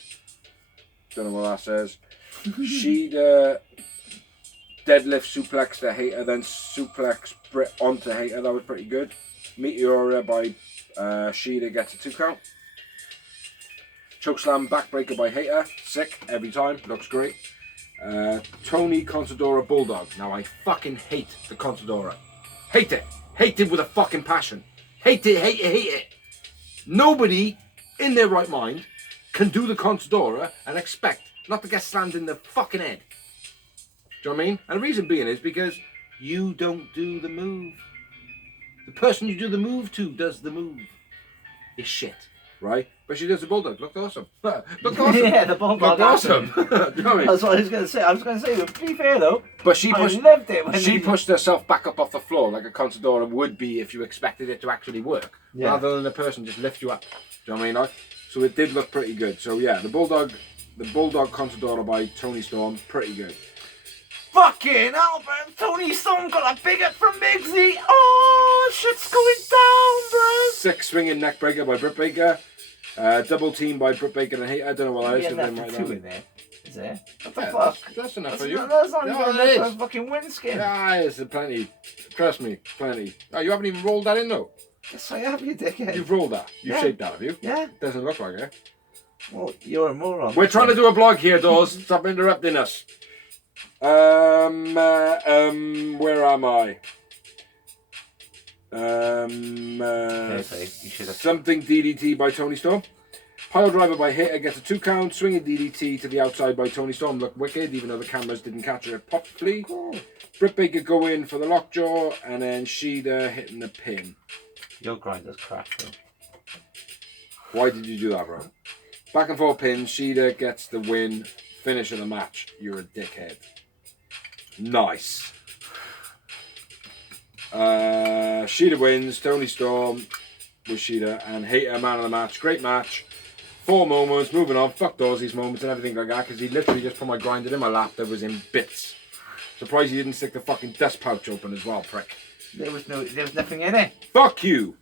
Don't know what that says. Shida deadlift suplex to Hayter, then suplex Britt onto Hayter. That was pretty good. Meteora by Shida gets a 2 count. Chokeslam backbreaker by Hayter. Sick every time. Looks great. Tony Contadora Bulldog. Now I fucking hate the Contadora. Hate it. Hate it with a fucking passion. Hate it, hate it, hate it. Nobody in their right mind can do the Contadora and expect not to get slammed in the fucking head. Do you know what I mean? And the reason being is because you don't do the move. The person you do the move to does the move. It's shit, right? But she does the Bulldog. Looked awesome. Looked awesome. Yeah, the Bulldog. Looked awesome. Do you know what I mean? That's what I was going to say. I was going to say, but to be fair though, But she I pushed, loved it when she pushed herself back up off the floor like a Contadora would be if you expected it to actually work, Yeah. rather than the person just lift you up. Do you know what I mean? Like, so it did look pretty good. So yeah, the Bulldog Contadora by Tony Storm, pretty good. Fucking Albert, Tony Storm got a big up from Migsy. Oh, shit's going down, bro. 6 swinging neck breaker by Britt Baker. Double team by Britt Baker and Hayter. I don't know what that is. Yeah, They left might two not. in there. Is there? What the Yeah, fuck? That's enough That's for you. That's not Yeah, even it enough is. for a fucking windskin. Yeah, it's plenty. Trust me, plenty. Oh, you haven't even rolled that in though. Yes, I have, you dickhead. You've rolled that. You've Yeah. shaped that, have you? Yeah. Doesn't look like it. Well, you're a moron. We're trying to do a blog here, Dawes. Stop interrupting us. Where am I? You should have. Something DDT by Tony Storm. Pile driver by Hayter gets a 2 count. Swinging DDT to the outside by Tony Storm. Looked wicked, even though the cameras didn't catch it properly. Cool. Britt Baker go in for the lockjaw, and then Shida hitting the pin. Your grinder's crap, though. Why did you do that, bro? Back and forth pin. Shida gets the win. Finish of the match. You're a dickhead. Nice. Shida wins. Tony Storm with Shida and Hayter man of the match. Great match. 4 moments. Moving on. Fuck Dawsey's moments and everything like that because he literally just put my grinder in my lap that was in bits. Surprised he didn't stick the fucking dust pouch open as well, prick. There was nothing in it. Fuck you.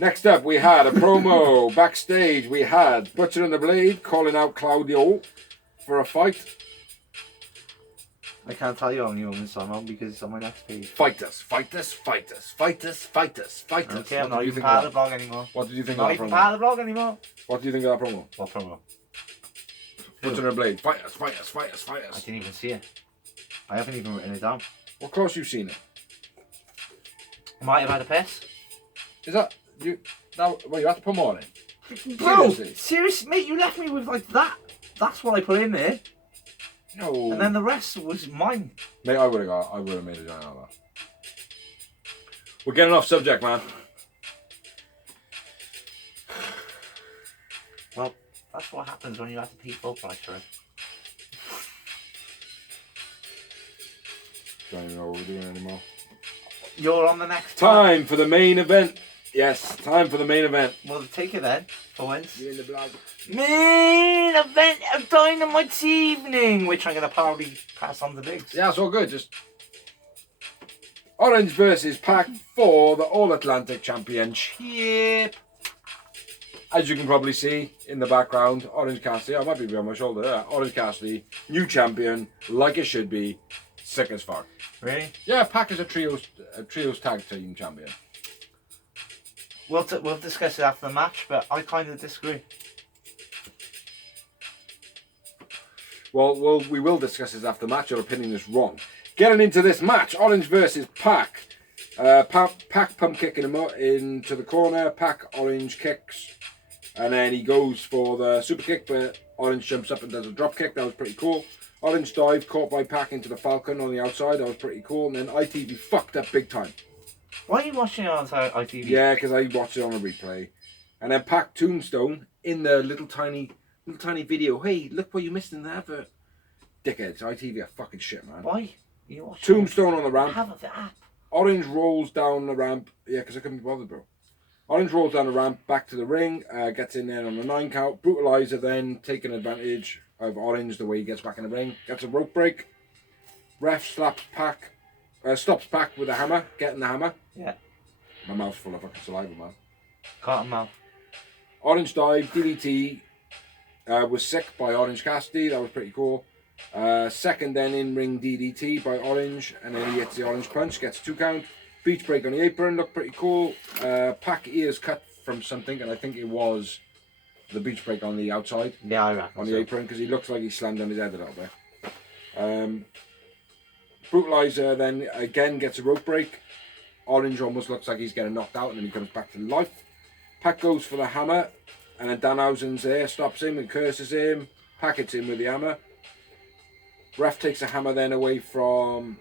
Next up, we had a promo. Backstage, we had Butcher and the Blade calling out Claudio for a fight. I can't tell you how many moments I'm on because it's on my next page. Fight us, fight us, fight us, fight us, fight us, fight us. Okay, I'm not even part of the blog anymore. What did you think Not of that even promo? part of the blog anymore. What do you think of that promo? What promo? Butcher and the Blade. Fight us, fight us, fight us, fight I us. didn't even see it. I haven't even written it down. Of course you've seen it. I might have had a piss. Is that you? Now, well, you have to put more in. Bro, Seriously? seriously, mate, you left me with like that. That's what I put in there. No. And then the rest was mine. Mate, I would have made a giant out of that. We're getting off subject, man. Well, that's what happens when you have to pay full price for it. Don't even know what we're doing anymore. You're on the next Time for the main event. Yes, time for the main event. Well, take it then, for once. You in the blog? Main event of Dynamite evening, which I'm going to probably pass on to Biggs. Yeah, it's all good. Just Orange versus Pac for the All Atlantic Championship. as you can probably see in the background, Orange Cassidy, I might be on my shoulder there, Orange Cassidy, new champion, like it should be, sick as fuck. Really? Yeah, Pac is a trios tag team champion. We'll discuss it after the match, but I kind of disagree. Well, we will discuss this after the match. Your opinion is wrong. Getting into this match, Orange versus Pac. Pac pump kicking him into the corner. Pac, Orange kicks. And then he goes for the super kick, but Orange jumps up and does a drop kick. That was pretty cool. Orange dive, caught by Pac into the Falcon on the outside. That was pretty cool. And then ITV fucked up big time. Why are you watching it on ITV? Yeah, because I watched it on a replay. And then Pac Tombstone in the little tiny video. Hey, look what you missed in the advert. Dickheads, ITV are fucking shit, man. Why? You watching Tombstone on the ramp. Have the app. Orange rolls down the ramp. Yeah, because I couldn't be bothered, bro. Orange rolls down the ramp, back to the ring, gets in there on the 9 count. Brutalizer then taking advantage of Orange the way he gets back in the ring. Gets a rope break. Ref stops Pac with a hammer, getting the hammer. Yeah. My mouth's full of fucking saliva, man. Cotton mouth. Orange dive, DDT was sick by Orange Cassidy. That was pretty cool. Second then in-ring DDT by Orange, and then he hits the Orange Punch, gets 2 count. Beach break on the apron, looked pretty cool. Pac ears cut from something, and I think it was the beach break on the outside. Yeah, I reckon on the apron, because he looks like he slammed on his head a little bit. Brutalizer then again gets a rope break. Orange almost looks like he's getting knocked out, and then he comes back to life. Pac goes for the hammer, and then Danhausen's there, stops him and curses him. Pac hits him with the hammer. Ref takes a hammer then away from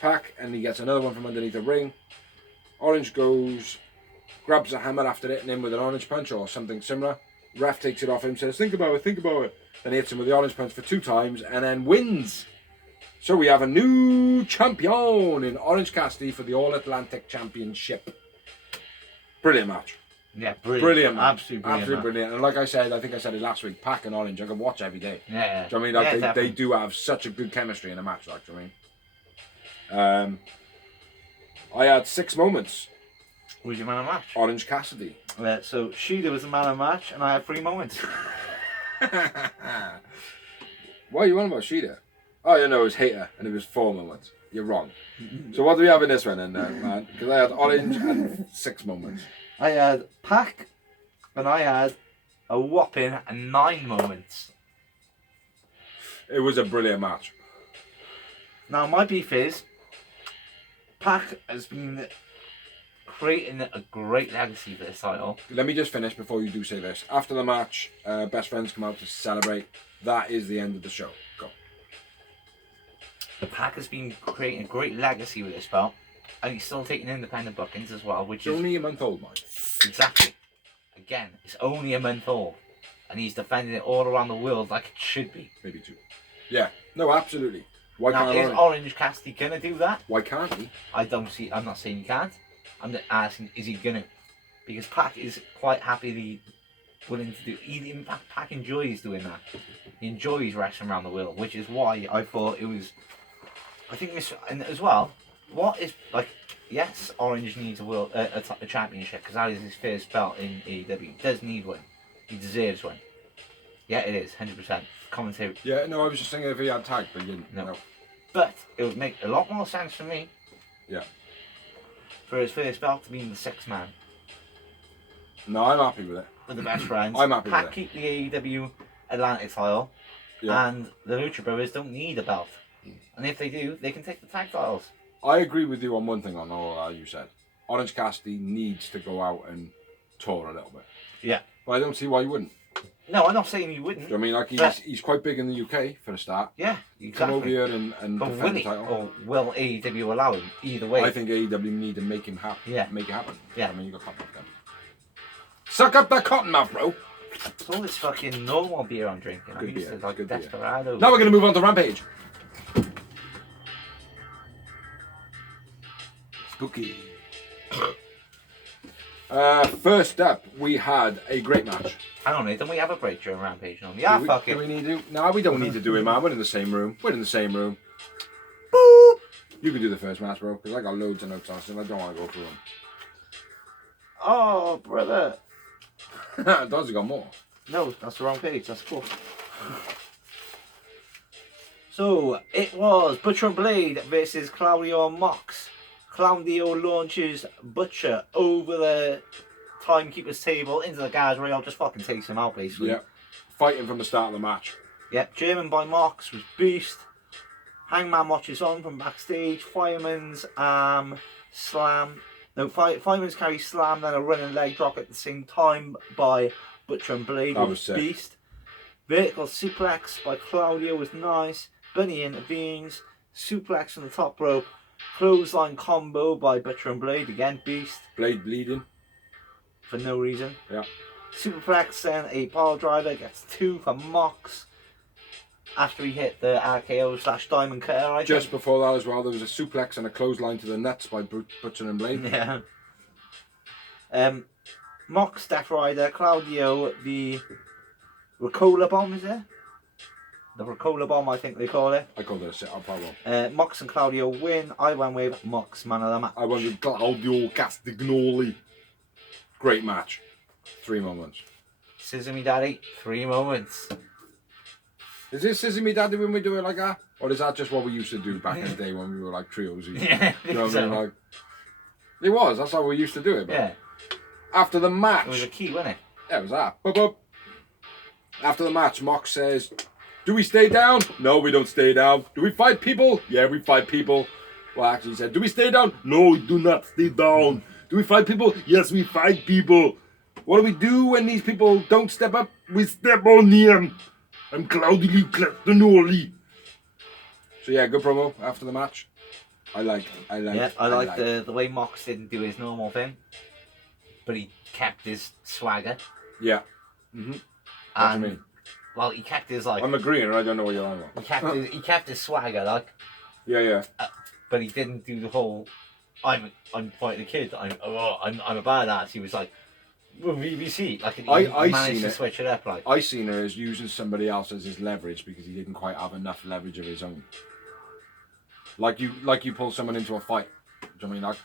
Pac, and he gets another one from underneath the ring. Orange goes, grabs a hammer after hitting him with an Orange Punch or something similar. Ref takes it off him, says, think about it. Then he hits him with the Orange Punch for 2 times, and then wins. So we have a new champion in Orange Cassidy for the All-Atlantic Championship. Brilliant match. Yeah, brilliant. Brilliant. Absolutely brilliant. Absolutely brilliant. And like I said, I think I said it last week, Pac and Orange, I can watch every day. Yeah. Do you know what I mean? Like they do have such a good chemistry in a match, like, do you know what I mean? I had 6 moments. Who's your man of the match? Orange Cassidy. So Sheila was the man of the match, and I had 3 moments. Why are you on about Sheila? Oh, you know, it was Hater, and it was 4 moments. You're wrong. So what do we have in this one then, man? Because I had Orange and 6 moments. I had Pac, and I had a whopping 9 moments. It was a brilliant match. Now, my beef is, Pac has been creating a great legacy for this title. Let me just finish before you do say this. After the match, best friends come out to celebrate. That is the end of the show. Go. The Pac has been creating a great legacy with this belt, and he's still taking independent bookings as well, which It's is only a month old, Mike. exactly. Again, it's only a month old, and he's defending it all around the world like it should be. Maybe 2. Yeah. No, absolutely. Why Now, can't is Orange Cassidy gonna do that? Why can't he? I'm not saying he can't. I'm just asking, is he gonna? Because Pac is quite happily willing to do. In fact, Pac enjoys doing that. He enjoys wrestling around the world, which is why I thought it was. I think this, and as well, what is like? Yes, Orange needs a championship because that is his first belt in AEW. He does need one. He deserves one. Yeah, it is 100%. Commentary. Yeah, no, I was just thinking if he had tag, but he didn't. No. But it would make a lot more sense for me. Yeah. For his first belt to be in the 6th man. No, I'm happy with it. With the best friends. I'm happy with Pac it. keep the AEW Atlantic title. Yeah. And the Lucha Brothers don't need a belt. And if they do, they can take the tag titles. I agree with you on one thing on all you said. Orange Cassidy needs to go out and tour a little bit. Yeah. But I don't see why you wouldn't. No, I'm not saying he wouldn't. Do you know what I mean? Like he's quite big in the UK for a start. Yeah, Come exactly. over here and But will defend the he? title. Or will AEW allow him? Either way. I think AEW need to make him happen. Yeah. Make it happen. Yeah. I mean, you got cotton mouth then. Suck up that cotton mouth, bro. It's all this fucking normal beer I'm drinking. I'm Good used beer, to like good beer. Desperado. Now we're going to move on to Rampage. Spooky. First up, we had a great match. Hang on a minute, don't we have a break during Rampage? Yeah, fuck Do it. we need to? No, we don't need to do it, man. We're in the same room. Boop! You can do the first match, bro, because I got loads of notes on it, and I don't want to go through them. Oh, brother. Does he got more? No, that's the wrong page. That's cool. So it was Butcher and Blade versus Claudio and Mox. Claudio launches Butcher over the timekeeper's table into the garage rail, just fucking takes him out basically. Yeah. Fighting from the start of the match. Yep, German by Mox was Beast. Hangman watches on from backstage. Fireman's slam. No, Fireman's carry slam, then a running leg drop at the same time by Butcher and Blade. That was sick. Beast. Vertical suplex by Claudio was nice. Bunny intervenes. Suplex from the top rope. Clothesline combo by Butcher and Blade. Again, Beast. Blade bleeding. For no reason. Yeah. Superplex, then a pile driver, gets 2 for Mox. After he hit the RKO / Diamond Cutter, I Just think. before that as well, there was a suplex and a clothesline to the nuts by Butcher and Blade. Yeah. Mox, Death Rider, Claudio, the Ricola Bomb, is it? The Ricola Bomb, I think they call it. I called it a sit-up powerbomb. Mox and Claudio win. I went with Mox, man of the match. I went with Claudio Castagnoli. Great match. 3 moments. Scissor Me Daddy, 3 moments. Is this Sissy Me Daddy when we do it like that? Or is that just what we used to do back in the day when we were like trios? Yeah, You know what I mean? Like, it was. That's how we used to do it. But yeah. after the match. It was a key, wasn't it? Yeah, it was that. Boop, boop. After the match, Mox says, "Do we stay down? No, we don't stay down. Do we fight people? Yeah, we fight people." Well, actually, he said, "Do we stay down? No, we do not stay down. Do we fight people? Yes, we fight people. What do we do when these people don't step up? We step on them. I'm Claudio Castagnoli." So yeah, good promo after the match. I liked. Yeah, I liked the way Mox didn't do his normal thing, but he kept his swagger. Yeah. Mm-hmm. What And, do you mean? well, he kept his like. I'm agreeing. I don't know what you're on about. He kept his swagger like, Yeah. but he didn't do the whole. I'm fighting a kid. I'm a badass. He was like, well, BBC. Like he I managed seen to it. switch it up. Like I seen her as using somebody else as his leverage because he didn't quite have enough leverage of his own. Like you pull someone into a fight. Do you know what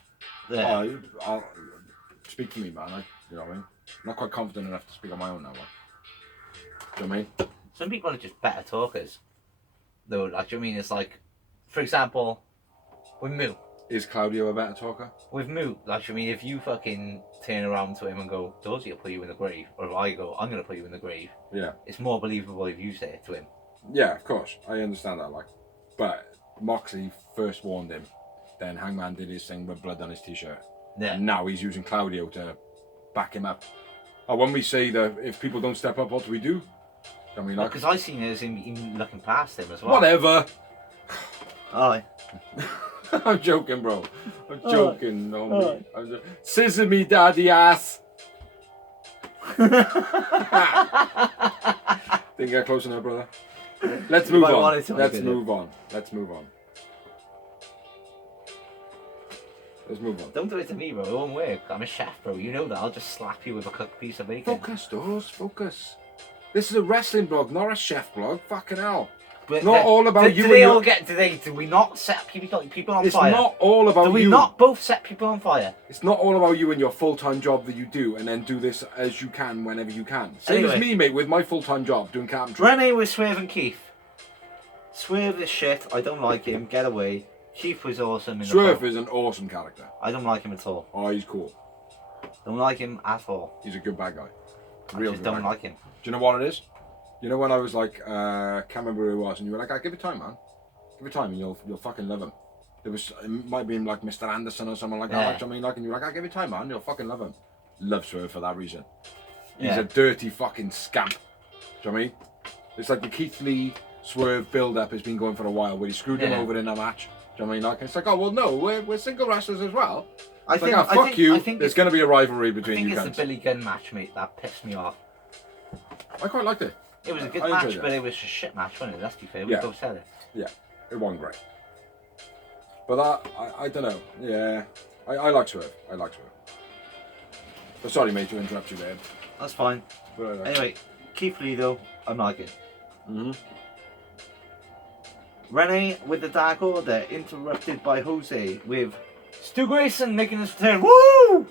I mean? Like, yeah. I'll speak to me, man. You know what I mean? I'm not quite confident enough to speak on my own now. Like. Do you know what I mean? Some people are just better talkers. Though, like, do you know what I mean? It's like, for example, with Moo. Is Claudio a better talker? With Moo, like, I mean, if you fucking turn around to him and go, Dorsey will put you in the grave, or if I go, I'm going to put you in the grave, Yeah. it's more believable if you say it to him. Yeah, of course. I understand that, like. But Moxley first warned him. Then Hangman did his thing with blood on his t-shirt. Yeah. And now he's using Claudio to back him up. Oh, when we say that if people don't step up, what do we do? I mean, like. Because I seen it as him looking past him as well. Whatever. Aye. I'm joking, bro. I'm joking. No, I'm just... Scissor me, daddy ass. Didn't get close enough, brother. Let's move might on. want it to, Let's I move on. Let's move on. Let's move on. Don't do it to me, bro. It won't work. I'm a chef, bro. You know that. I'll just slap you with a cooked piece of bacon. Focus, Doors. Focus. This is a wrestling blog, not a chef blog. Fucking hell. But Not all about you. Do we not set people on It's fire? not all about Do we you. not both set people on fire? It's not all about you and your full-time job that you do, and then do this as you can whenever you can. Same as Anyway. me, mate, with my full-time job doing carpentry. Renee was Swerve and Keith. Swerve is shit. I don't like him. Get away. Keith was awesome in the Swerve promo. is an awesome character. I don't like him at all. Oh, he's cool. Don't like him at all. He's a good bad guy. I Real just good don't bad guy. like him. Do you know what it is? You know when I was like, can't remember who it was, and you were like, give it time, man. Give it time, and you'll fucking love him. It might be like Mr. Anderson or someone like that. Yeah. Like, I mean, like, and you're like, give it time, man. You'll fucking love him. Love Swerve for that reason. He's Yeah. a dirty fucking scamp. Do you know what I mean? It's like the Keith Lee Swerve build-up has been going for a while, where he screwed him Yeah. over in a match. Do you know what I mean? Like, it's like, oh well, no, we're single wrestlers as well. I It's think. like, fuck you. I think There's going to be a rivalry I between think you it's guys. the Billy Gunn match, mate. That pissed me off. I quite liked it. It was a good I match, enjoyed it. but it was a shit match, wasn't it? Let's be fair. We Yeah. both said it. Yeah, it wasn't great. But that, I don't know. Yeah, I like Swerve. I like Swerve. But sorry, mate, to interrupt you there. That's fine. But I like Anyway, Keith Lee though, I'm liking. Mm-hmm. Renee with the Dark Order, interrupted by Jose with Stu Grayson making his return. Woo!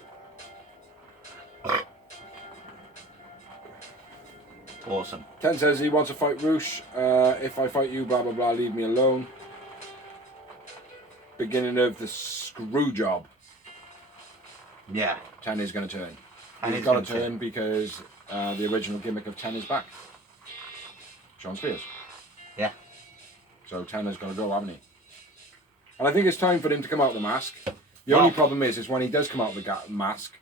Awesome. Ten says he wants to fight Roosh. If I fight you, blah blah blah, leave me alone. Beginning of the screw job. Yeah. Ten is going to turn. Ten He's is got gonna to turn because the original gimmick of Ten is back. Sean Spears. Yeah. So Ten is going to go, haven't he? And I think it's time for him to come out of the mask. The only problem is when he does come out of the mask,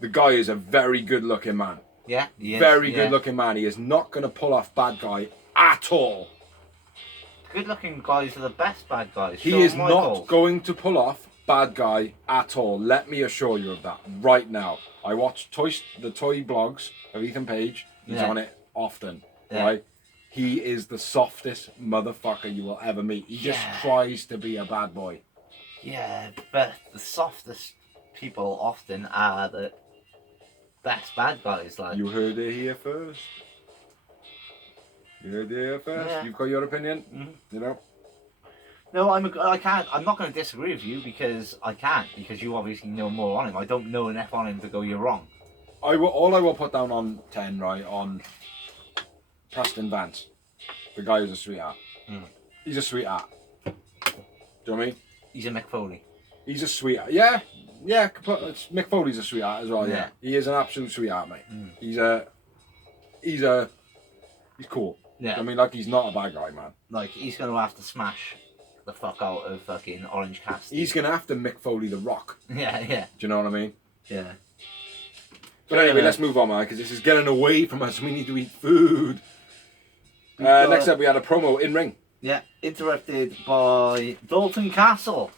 the guy is a very good-looking man. Yeah, he is. Very good-looking man. He is not going to pull off bad guy at all. Good-looking guys are the best bad guys. He Shawn is Michaels. not going to pull off bad guy at all. Let me assure you of that right now. I watch the toy blogs of Ethan Page. He's on it often, right? He is the softest motherfucker you will ever meet. He just tries to be a bad boy. Yeah, but the softest people often are the best bad guys. Like You heard it here first. You heard it here first. Yeah. You've got your opinion, you know. No, I can't. I'm not going to disagree with you because I can't. Because you obviously know more on him. I don't know enough on him to go. You're wrong. All I will put down on 10, right, on Preston Vance, the guy who's a sweetheart. He's a sweetheart. Do you know what I mean? He's a Mick Foley. He's a sweetheart. Yeah. Mick Foley's a sweetheart as well. Yeah. He is an absolute sweetheart, mate. He's cool. Yeah. I mean, like, he's not a bad guy, man. Like he's going to have to smash the fuck out of fucking Orange Cassidy. He's gonna have to Mick Foley the Rock. Yeah. Do you know what I mean? Yeah. But anyway, let's move on, man, because this is getting away from us. We need to eat food. Next up, we had a promo in ring. Yeah, interrupted by Dalton Castle.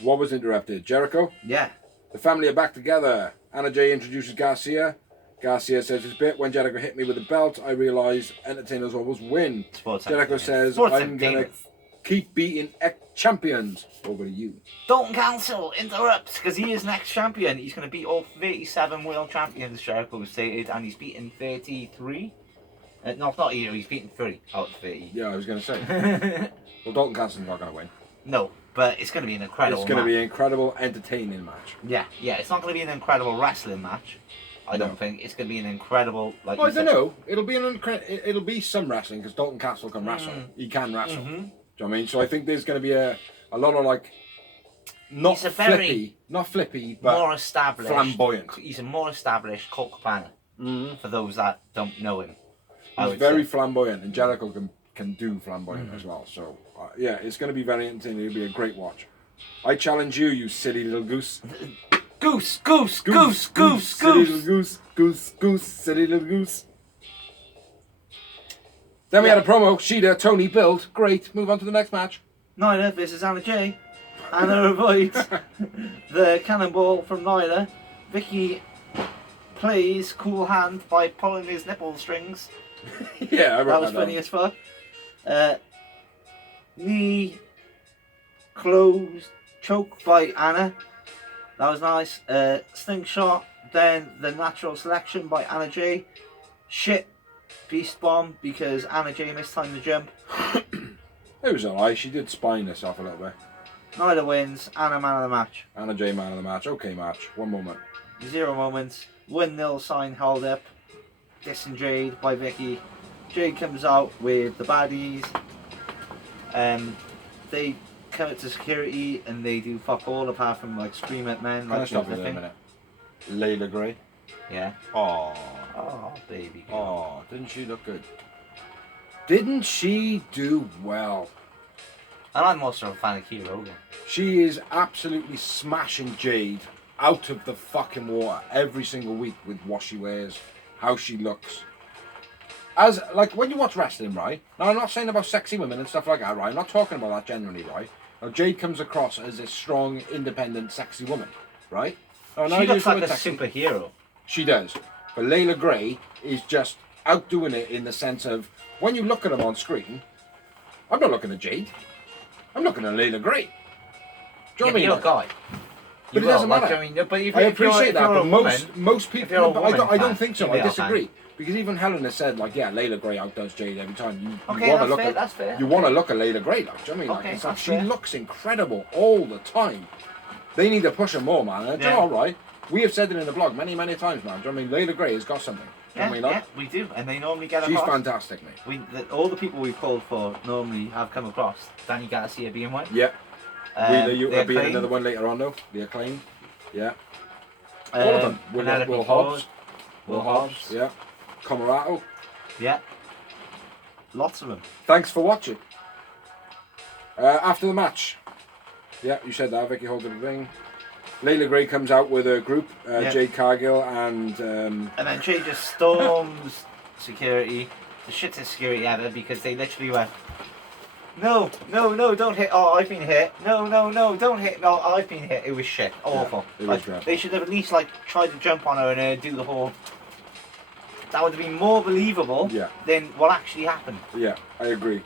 What was interrupted? Jericho? Yeah. The family are back together. Anna Jay introduces Garcia. Garcia says his bit, when Jericho hit me with the belt, I realised entertainers always win. Jericho says, I'm going to keep beating ex-champions. Over to you. Dalton Castle interrupts because he is next champion. He's going to beat all 37 world champions, Jericho stated, and he's beaten 33. Not here, he's beaten 30 out of 30. Yeah, I was going to say. Well, Dalton Castle's not going to win. No, but it's going to be an incredible It's going to be an incredible, entertaining match. Yeah, it's not going to be an incredible wrestling match. I don't think. It's going to be an incredible... I don't know. It'll be some wrestling because Dalton Castle can wrestle. He can wrestle. Do you know what I mean? So I think there's going to be a lot of like... Not flippy, but more established, flamboyant. He's a more established Colt Cabana. For those that don't know him. He's very flamboyant, and Jericho can do flamboyant as well. So, yeah, it's going to be very entertaining. It'll be a great watch. I challenge you, you silly little goose. Goose. Silly little goose, silly little goose. Then we had a promo. Sheeta, Tony, Build. Great. Move on to the next match. Nyla versus Anna Jay. Anna avoids the cannonball from Nyla. Vicky plays cool hand by pulling his nipple strings. Yeah, I remember that was funny as fuck. Knee closed choke by Anna. That was nice. Slingshot. Then the natural selection by Anna Jay. Shit. Beast bomb because Anna Jay missed time to jump. It was alright. She did spine herself a little bit. Nyla wins. Anna man of the match. Anna Jay man of the match. Okay, match. 1 moment. 0 moments. 1-0 sign held up. Disengaged by Vicky. Jade comes out with the baddies. They come up to security and they do fuck all apart from like scream at men. Can I stop you there a minute? Layla Gray. Yeah. Oh, baby. Oh, didn't she look good? Didn't she do well? And I'm also a fan of Keith Hogan. She is absolutely smashing Jade out of the fucking water every single week with what she wears, how she looks. As, like, when you watch wrestling, right? Now, I'm not saying about sexy women and stuff like that, right? I'm not talking about that generally, right? Now, Jade comes across as a strong, independent, sexy woman, right? Now, she looks like a superhero. She does. But Layla Gray is just outdoing it in the sense of, when you look at them on screen, I'm not looking at Jade. I'm looking at Layla Gray. Do you know what I mean? You're a guy. But it doesn't matter. I appreciate that, but most people... I don't think so. I disagree. Because even Helena said, like, yeah, Layla Gray outdoes Jade every time. That's fair. You want to look at Layla Gray, like, do you know what I mean? Like, she looks incredible all the time. They need to push her more, man. And it's all right. We have said it in the blog many, many times, man. Do you know what I mean? Layla Gray has got something. Can we not? Yeah, we do, and they normally get She's across. fantastic, mate. All the people we've called for normally have come across. Danny Garcia being one. Yeah. The There'll be Acclaimed. another one later on, though. The Acclaimed. Yeah. All of them. Penelope Will Ford, Hobbs. Will Hobbs. Yeah. Comarato. Yeah. Lots of them. Thanks for watching. After the match. Yeah, you said that. Vicky holding the ring. Layla Gray comes out with her group. Jade Cargill and... And then Jay just storms security. The shittest security ever because they literally went... No, don't hit. Oh, I've been hit. No, don't hit. No, I've been hit. It was shit. Awful. Yeah, it was bad. They should have at least tried to jump on her and do the whole... That would have been more believable than what actually happened. Yeah, I agree.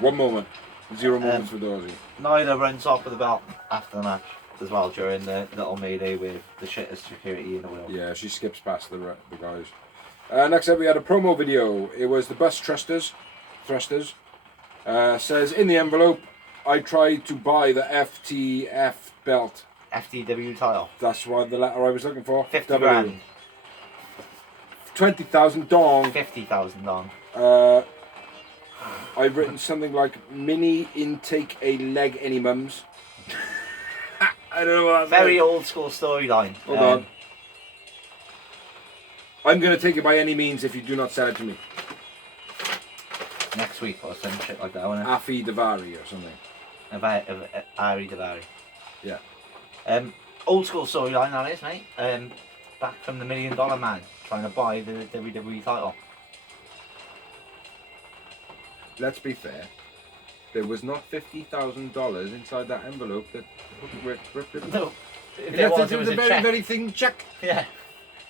One moment. 0 moments for Dorsey. Nyla runs off with the belt after the match as well during the little melee with the shittest security in the world. Yeah, she skips past the guys. Next up, we had a promo video. It was the Bus Thrusters. Says, in the envelope, I tried to buy the FTF belt. FTW title. That's what the letter I was looking for. 50 grand. 20,000 dong. 50,000 dong. I've written something like mini intake a leg any mums. I don't know what that's Very old school storyline. Hold on. I'm going to take it by any means if you do not sell it to me. Next week or some shit like that, won't it? Afi Davari or something. Ari Davari. Yeah. Old school storyline that is, mate. Back from the $1 Million Man trying to buy the WWE title. Let's be fair. There was not $50,000 inside that envelope that ripped it. No. There was a very, very thin check. Yeah.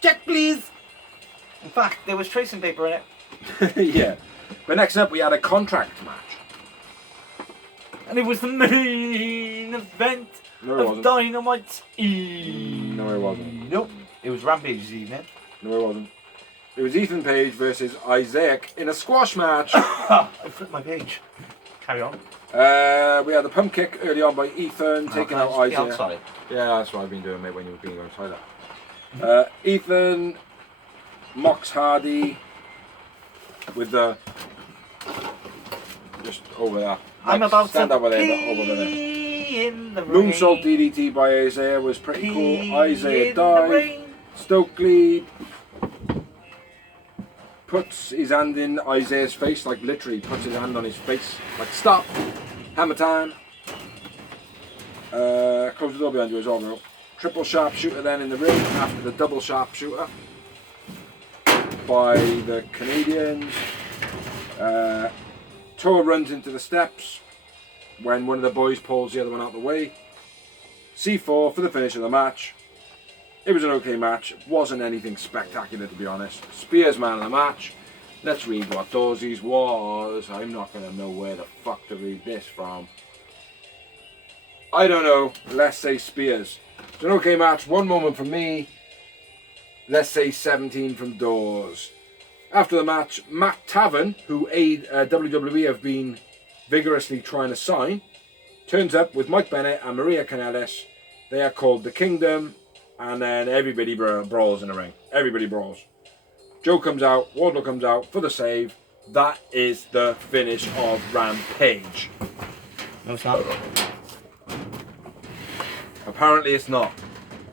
Check, please. In fact, there was tracing paper in it. Yeah. But next up, we had a contract match. And it was the main event of Dynamite. No, it wasn't. Nope. It was Rampage's evening. No, it wasn't. It was Ethan Page versus Isaac in a squash match. I flipped my page. Carry on. We had the pump kick early on by Ethan, taking out Isaac. Outside. Yeah, that's what I've been doing, mate, when you've been outside that. Ethan mocks Hardy with the... just over there. I'm about stand to over there, pee over there. in the rain. Moonsault DDT by Isaiah was pretty cool. Isaiah in the died. rain. Stokely puts his hand in Isaiah's face, like literally puts his hand on his face, like stop, hammer time. Close the door behind you as well. Triple sharpshooter then in the ring after the double sharpshooter by the Canadians. Tor runs into the steps when one of the boys pulls the other one out of the way. C4 for the finish of the match. It was an okay match. It wasn't anything spectacular, to be honest. Spears man of the match. Let's read what Dorsey's was. I'm not going to know where the fuck to read this from. I don't know. Let's say Spears. It's an okay match. One moment from me. Let's say 17 from Dawes. After the match, Matt Taven, who WWE have been vigorously trying to sign, turns up with Mike Bennett and Maria Kanellis. They are called The Kingdom. And then everybody brawls in the ring. Everybody brawls. Joe comes out. Wardlow comes out for the save. That is the finish of Rampage. No, it's not. Apparently it's not.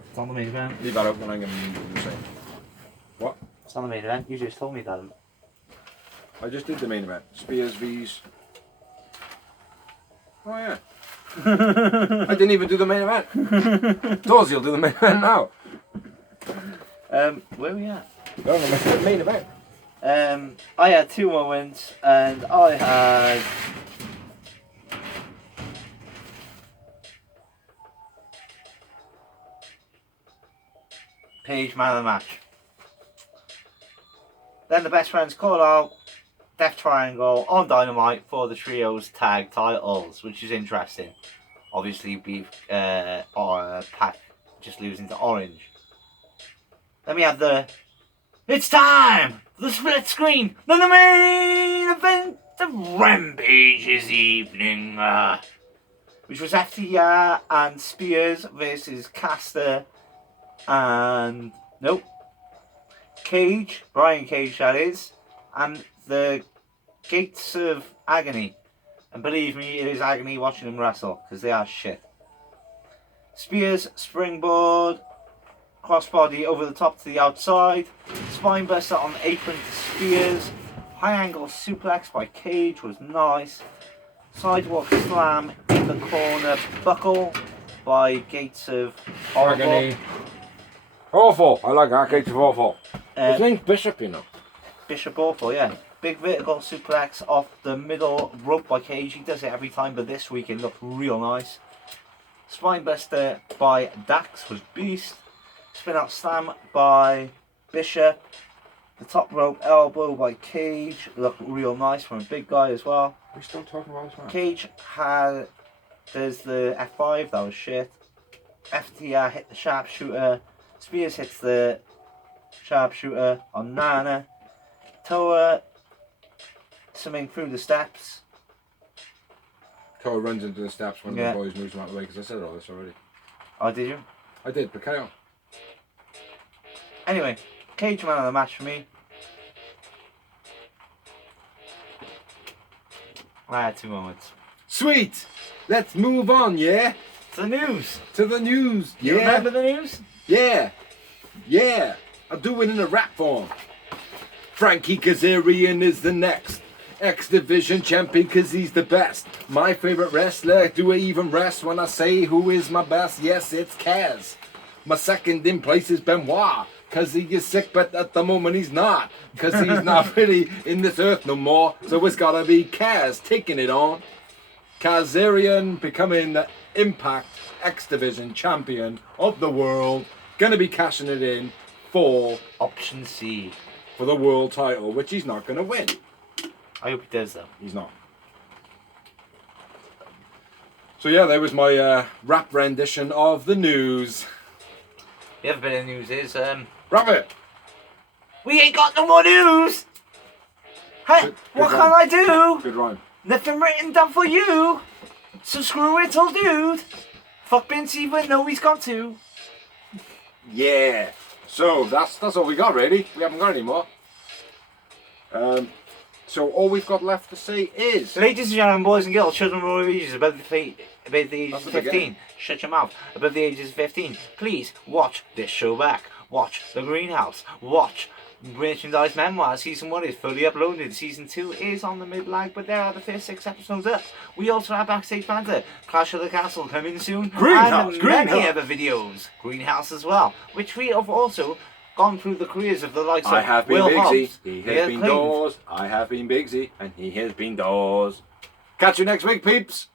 It's not the main event. Leave that open. I'm going to say. What? It's not the main event. You just told me that. I just did the main event. Spears vs. Oh yeah. I didn't even do the main event. Dorsey will do the main event now. Where are we at? No, the main event. I had 2 more wins, and I had Page man of the match. Then the best friends call out Death Triangle on Dynamite for the trios tag titles, which is interesting. Obviously, we've Pac just losing to Orange. Then we have the it's time for the split screen. Then the main event of Rampage's evening, which was FTR and Spears versus Caster and Cage, Brian Cage that is, and the Gates of Agony. And believe me, it is agony watching them wrestle, because they are shit. Spears, springboard, crossbody over the top to the outside, spinebuster on apron to Spears, high angle suplex by Cage was nice, sidewalk slam in the corner, buckle by Gates of Horrible. Agony. Awful. I like that. Gates of Awful. His name's Bishop, you know. Bishop Awful, yeah. Big vertical suplex off the middle rope by Cage. He does it every time, but this week it looked real nice. Spinebuster by Dax was beast. Spin out slam by Bishop. The top rope elbow by Cage looked real nice from a big guy as well. We're still talking about this man. Cage had, there's the F5, that was shit. FTR hit the sharpshooter. Spears hits the sharpshooter on Nana. Toa swimming through the steps. Toa runs into the steps when Yeah. the boys moves him out of the way because I said all this already. Oh, did you? I did, but carry on. Anyway, Cage man of the match for me. I had 2 moments. Sweet! Let's move on, yeah? To the news. To the news, You yeah? remember the news? Yeah. Yeah. I'll do it in a rap form. Frankie Kazarian is the next X Division champion because he's the best. My favorite wrestler. Do I even rest when I say who is my best? Yes, it's Kaz. My second in place is Benoit because he is sick, but at the moment he's not because he's not really in this earth no more. So it's got to be Kaz taking it on. Kazarian becoming the Impact X Division champion of the world. Gonna be cashing it in for Option C. the world title, which he's not gonna win. I hope he does though. He's not. So yeah, there was my rap rendition of the news. The other bit of news is, Rap it! we ain't got no more news! Hey, Good what rhyme. can I do? Good rhyme. Nothing written down for you. So screw it, old dude. Fuck Vince even though he's got to. Yeah. So that's all we got really. We haven't got any more. So all we've got left to say is Ladies and gentlemen, boys and girls, children of all ages above the ages That's of the 15, beginning. shut your mouth, above the ages of 15, please watch this show back. Watch The Greenhouse. Watch Merchandise Memoir. Season 1 is fully uploaded. Season 2 is on the mid-lag, but there are the first 6 episodes up. We also have Backstage Banter, Clash of the Castle coming soon, Greenhouse, and Greenhouse. many other videos. Greenhouse as well, which we have also gone through the careers of the likes I of have been Will Bigsy. Hobbs, He the has been Acclaimed. Dawes. I have been Bigsy, and he has been Dawes. Catch you next week, peeps.